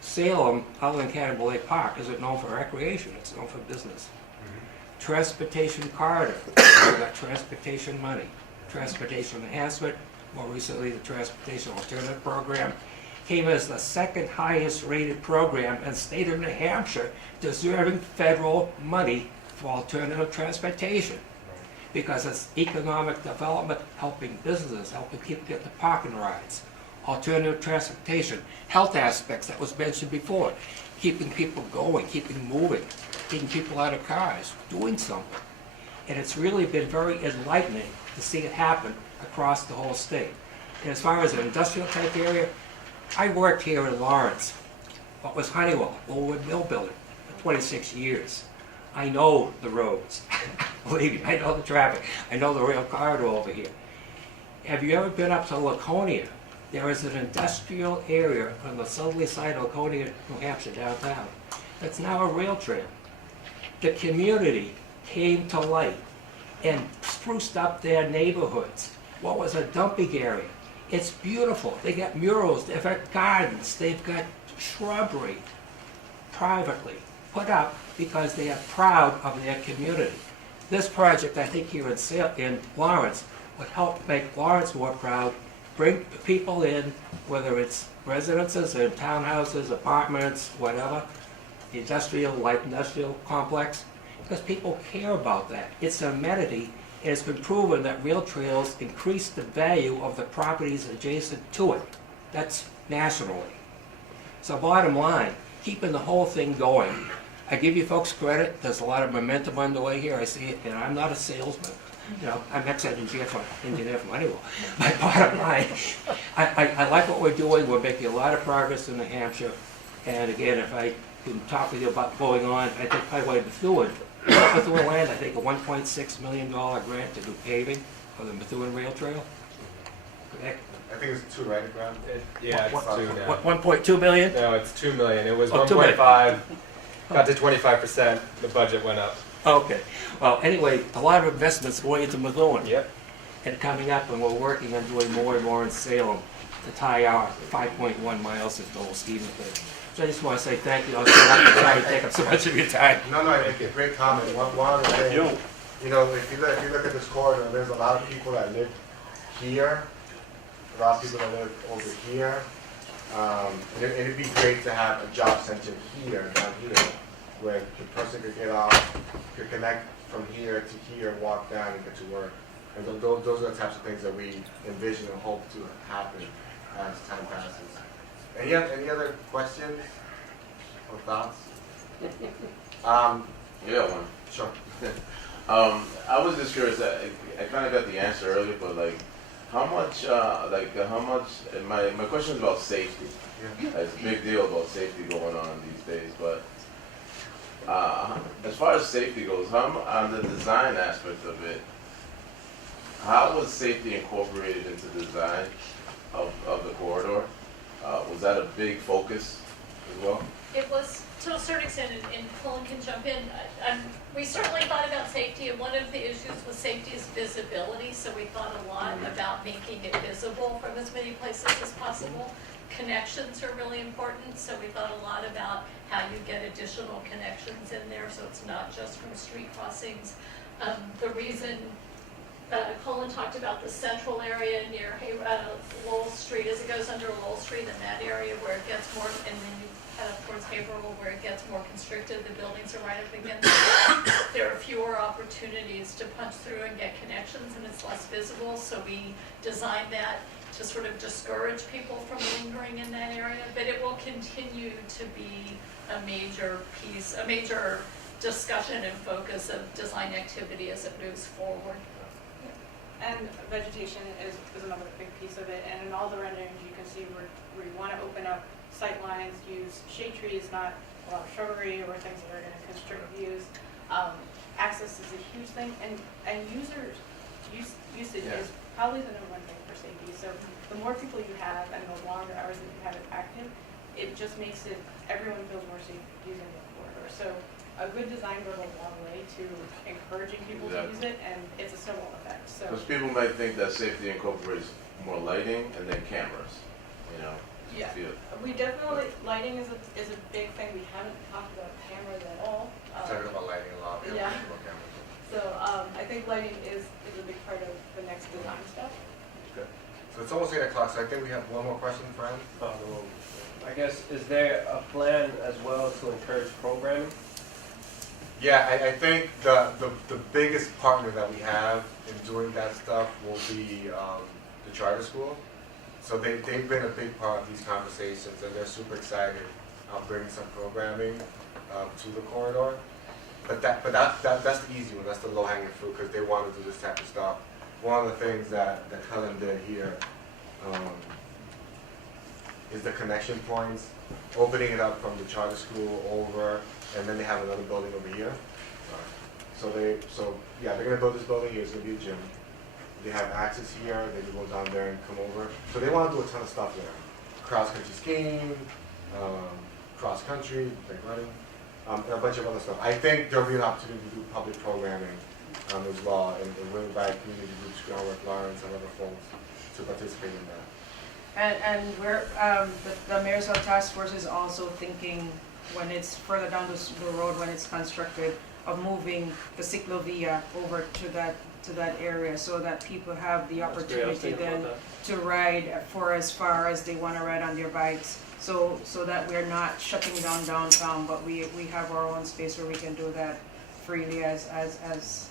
Salem, other than Cannonball Lake Park, isn't known for recreation, it's known for business. Transportation corridor, we've got transportation money. Transportation enhancement, more recently the Transportation Alternative Program, came as the second highest rated program in the state of New Hampshire, deserving federal money for alternative transportation. Because it's economic development, helping businesses, helping people get the parking rides, alternative transportation, health aspects that was mentioned before, keeping people going, keeping moving, getting people out of cars, doing something. And it's really been very enlightening to see it happen across the whole state. And as far as an industrial type area, I worked here in Lawrence, what was Honeywell, Woolwood Mill Building, for 26 years. I know the roads. Believe me, I know the traffic. I know the rail corridor over here. Have you ever been up to Laconia? There is an industrial area on the southerly side of Laconia, New Hampshire, downtown. That's now a rail trail. The community came to light and spruced up their neighborhoods. What was a dumping area? It's beautiful. They got murals, they've got gardens, they've got shrubbery privately put up because they are proud of their community. This project, I think here in Lawrence, would help make Lawrence more proud, bring people in, whether it's residences or townhouses, apartments, whatever, industrial, light industrial complex, because people care about that. It's an amenity, and it's been proven that rail trails increase the value of the properties adjacent to it. That's nationally. So bottom line, keeping the whole thing going. I give you folks credit, there's a lot of momentum underway here, I see it, and I'm not a salesman. You know, I'm ex-engineer from Honeywell. My bottom line, I like what we're doing, we're making a lot of progress in New Hampshire, and again, if I can talk with you about going on, I think Highway Methuen land, I think a $1.6 million grant to do paving for the Methuen Rail Trail. I think it's 2, right, Graham? Yeah, it's 2 now. 1.2 million? No, it's 2 million. It was 1.5. Got to 25%. The budget went up. Okay. Well, anyway, a lot of investments going into Methuen. Yep. And coming up, and we're working on doing more and more in Salem to tie our 5.1 miles into the whole scheme of things. So I just want to say thank you. I was trying to take up so much of your time. No, I think it's a great comment. One of the things, you know, if you look at this corridor, there's a lot of people that live here, a lot of people that live over here. And it'd be great to have a job center here, down here, where the person could get off, could connect from here to here, walk down and get to work. And those are the types of things that we envision and hope to happen as time passes. Any other questions or thoughts? Yeah, one. Sure. I was just curious. I kind of got the answer earlier, but like, how much, my question is about safety. It's a big deal about safety going on these days, but as far as safety goes, on the design aspect of it, how was safety incorporated into the design of the corridor? Was that a big focus as well? It was, to a certain extent, and Colin can jump in, we certainly thought about safety, and one of the issues with safety is visibility, so we thought a lot about making it visible from as many places as possible. Connections are really important, so we thought a lot about how you get additional connections in there, so it's not just from street crossings. The reason Colin talked about the central area near Lowell Street, as it goes under Lowell Street, in that area where it gets more, and then you head up towards Haverhill where it gets more constricted, the buildings are right up against it. There are fewer opportunities to punch through and get connections, and it's less visible, so we designed that to sort of discourage people from lingering in that area, but it will continue to be a major piece, a major discussion and focus of design activity as it moves forward. And vegetation is another big piece of it, and in all the renderings you can see where we want to open up sight lines, use shade trees, not a lot of shrubbery or things that are going to constrict views. Access is a huge thing, and usage is probably the number one thing for safety. So the more people you have and the longer hours that you have it active, it just makes it, everyone feels more safe using the corridor. So a good design goes a long way to encouraging people to use it, and it's a snowball effect. So Because people might think that safety incorporates more lighting and then cameras, you know? yeah, we definitely, lighting is a big thing. We haven't talked about cameras at all. Talking about lighting a lot. Yeah. So I think lighting is a big part of the next design stuff. Okay. So it's almost 8 o'clock, so I think we have one more question, Fran. I guess, is there a plan as well to encourage programming? Yeah, I think the biggest partner that we have in doing that stuff will be the charter school. So they've been a big part of these conversations, and they're super excited about bringing some programming to the corridor. But that's the easy one. That's the low-hanging fruit because they want to do this type of stuff. One of the things that Helen did here is the connection points, opening it up from the charter school over, and then they have another building over here. So they're gonna build this building here. It's gonna be a gym. They have access here. They can go down there and come over. So they want to do a ton of stuff there: cross-country skiing, cross-country, bike running, and a bunch of other stuff. I think there'll be an opportunity to do public programming as well, and we'll invite community groups, Groundwork, Lawrence, and other folks to participate in that. And we're, the Mayor's Health Task Force is also thinking, when it's further down the road, when it's constructed, of moving the ciclovia over to that area so that people have the opportunity then to ride for as far as they want to ride on their bikes. So that we're not shutting down downtown, but we have our own space where we can do that freely as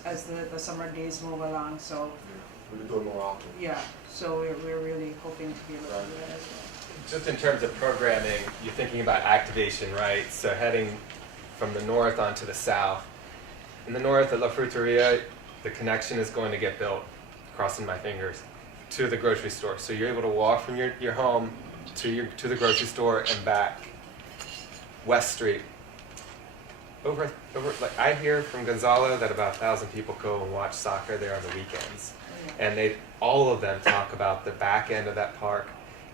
the summer days move along. So we can do it more often. Yeah. So we're really hoping to be able to do that as well. Just in terms of programming, you're thinking about activation, right? So heading from the north onto the south. In the north at La Fruteria, the connection is going to get built, crossing my fingers, to the grocery store. So you're able to walk from your home to the grocery store and back. West Street. Over like I hear from Gonzalo that about 1,000 people go and watch soccer there on the weekends. And all of them talk about the back end of that park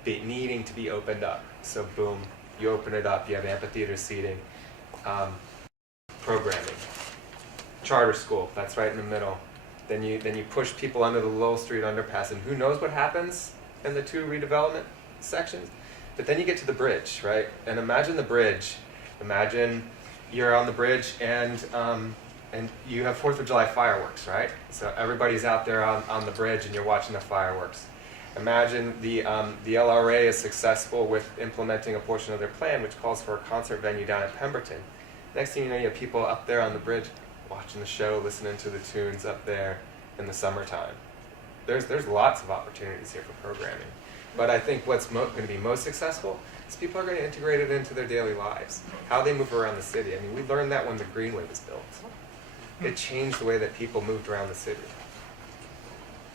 needing to be opened up. So boom, you open it up, you have amphitheater seating, programming. Charter school, that's right in the middle. Then you push people under the Lowell Street underpass, and who knows what happens in the two redevelopment sections. But then you get to the bridge, right? And imagine the bridge. Imagine you're on the bridge and you have 4th of July fireworks, right? So everybody's out there on the bridge and you're watching the fireworks. Imagine the LRA is successful with implementing a portion of their plan, which calls for a concert venue down in Pemberton. Next thing you know, you have people up there on the bridge watching the show, listening to the tunes up there in the summertime. There's lots of opportunities here for programming. But I think what's going to be most successful is people are going to integrate it into their daily lives, how they move around the city. I mean, we learned that when the Greenway was built. It changed the way that people moved around the city.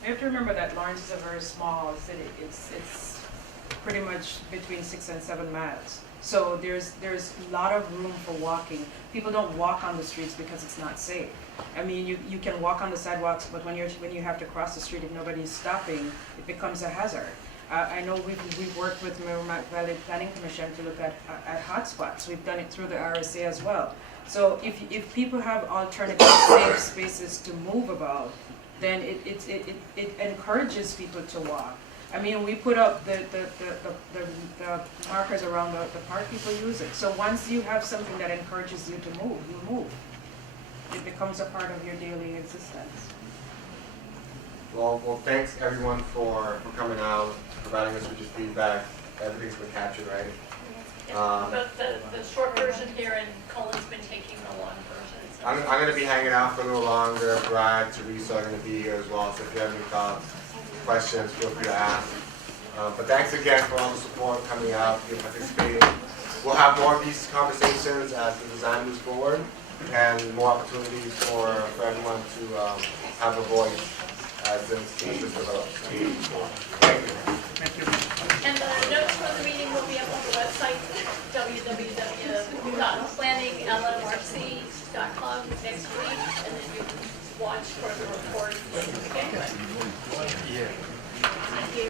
You have to remember that Lawrence is a very small city. It's pretty much between 6 and 7 miles. So there's a lot of room for walking. People don't walk on the streets because it's not safe. I mean, you can walk on the sidewalks, but when you have to cross the street, if nobody's stopping, it becomes a hazard. I know we've worked with Merrimack Valley Planning Commission to look at hotspots. We've done it through the RSA as well. So if people have alternative safe spaces to move about, then it encourages people to walk. I mean, we put up the markers around the park, people use it. So once you have something that encourages you to move, you move. It becomes a part of your daily existence. Well, thanks everyone for coming out, providing us with your feedback. Everything's been captured, right? But the short version here, and Colin's been taking the long version. So. I'm going to be hanging out for a little longer. Brad, Teresa are going to be here as well. So if you have any thoughts, questions, feel free to ask. But thanks again for all the support coming out and participating. We'll have more of these conversations as the design moves forward, and more opportunities for everyone to have a voice as this develops. Thank you. Thank you. And the notes for the meeting will be up on the website, www.planningLMRC.com next week, and then you can watch for the report in January. Thank you.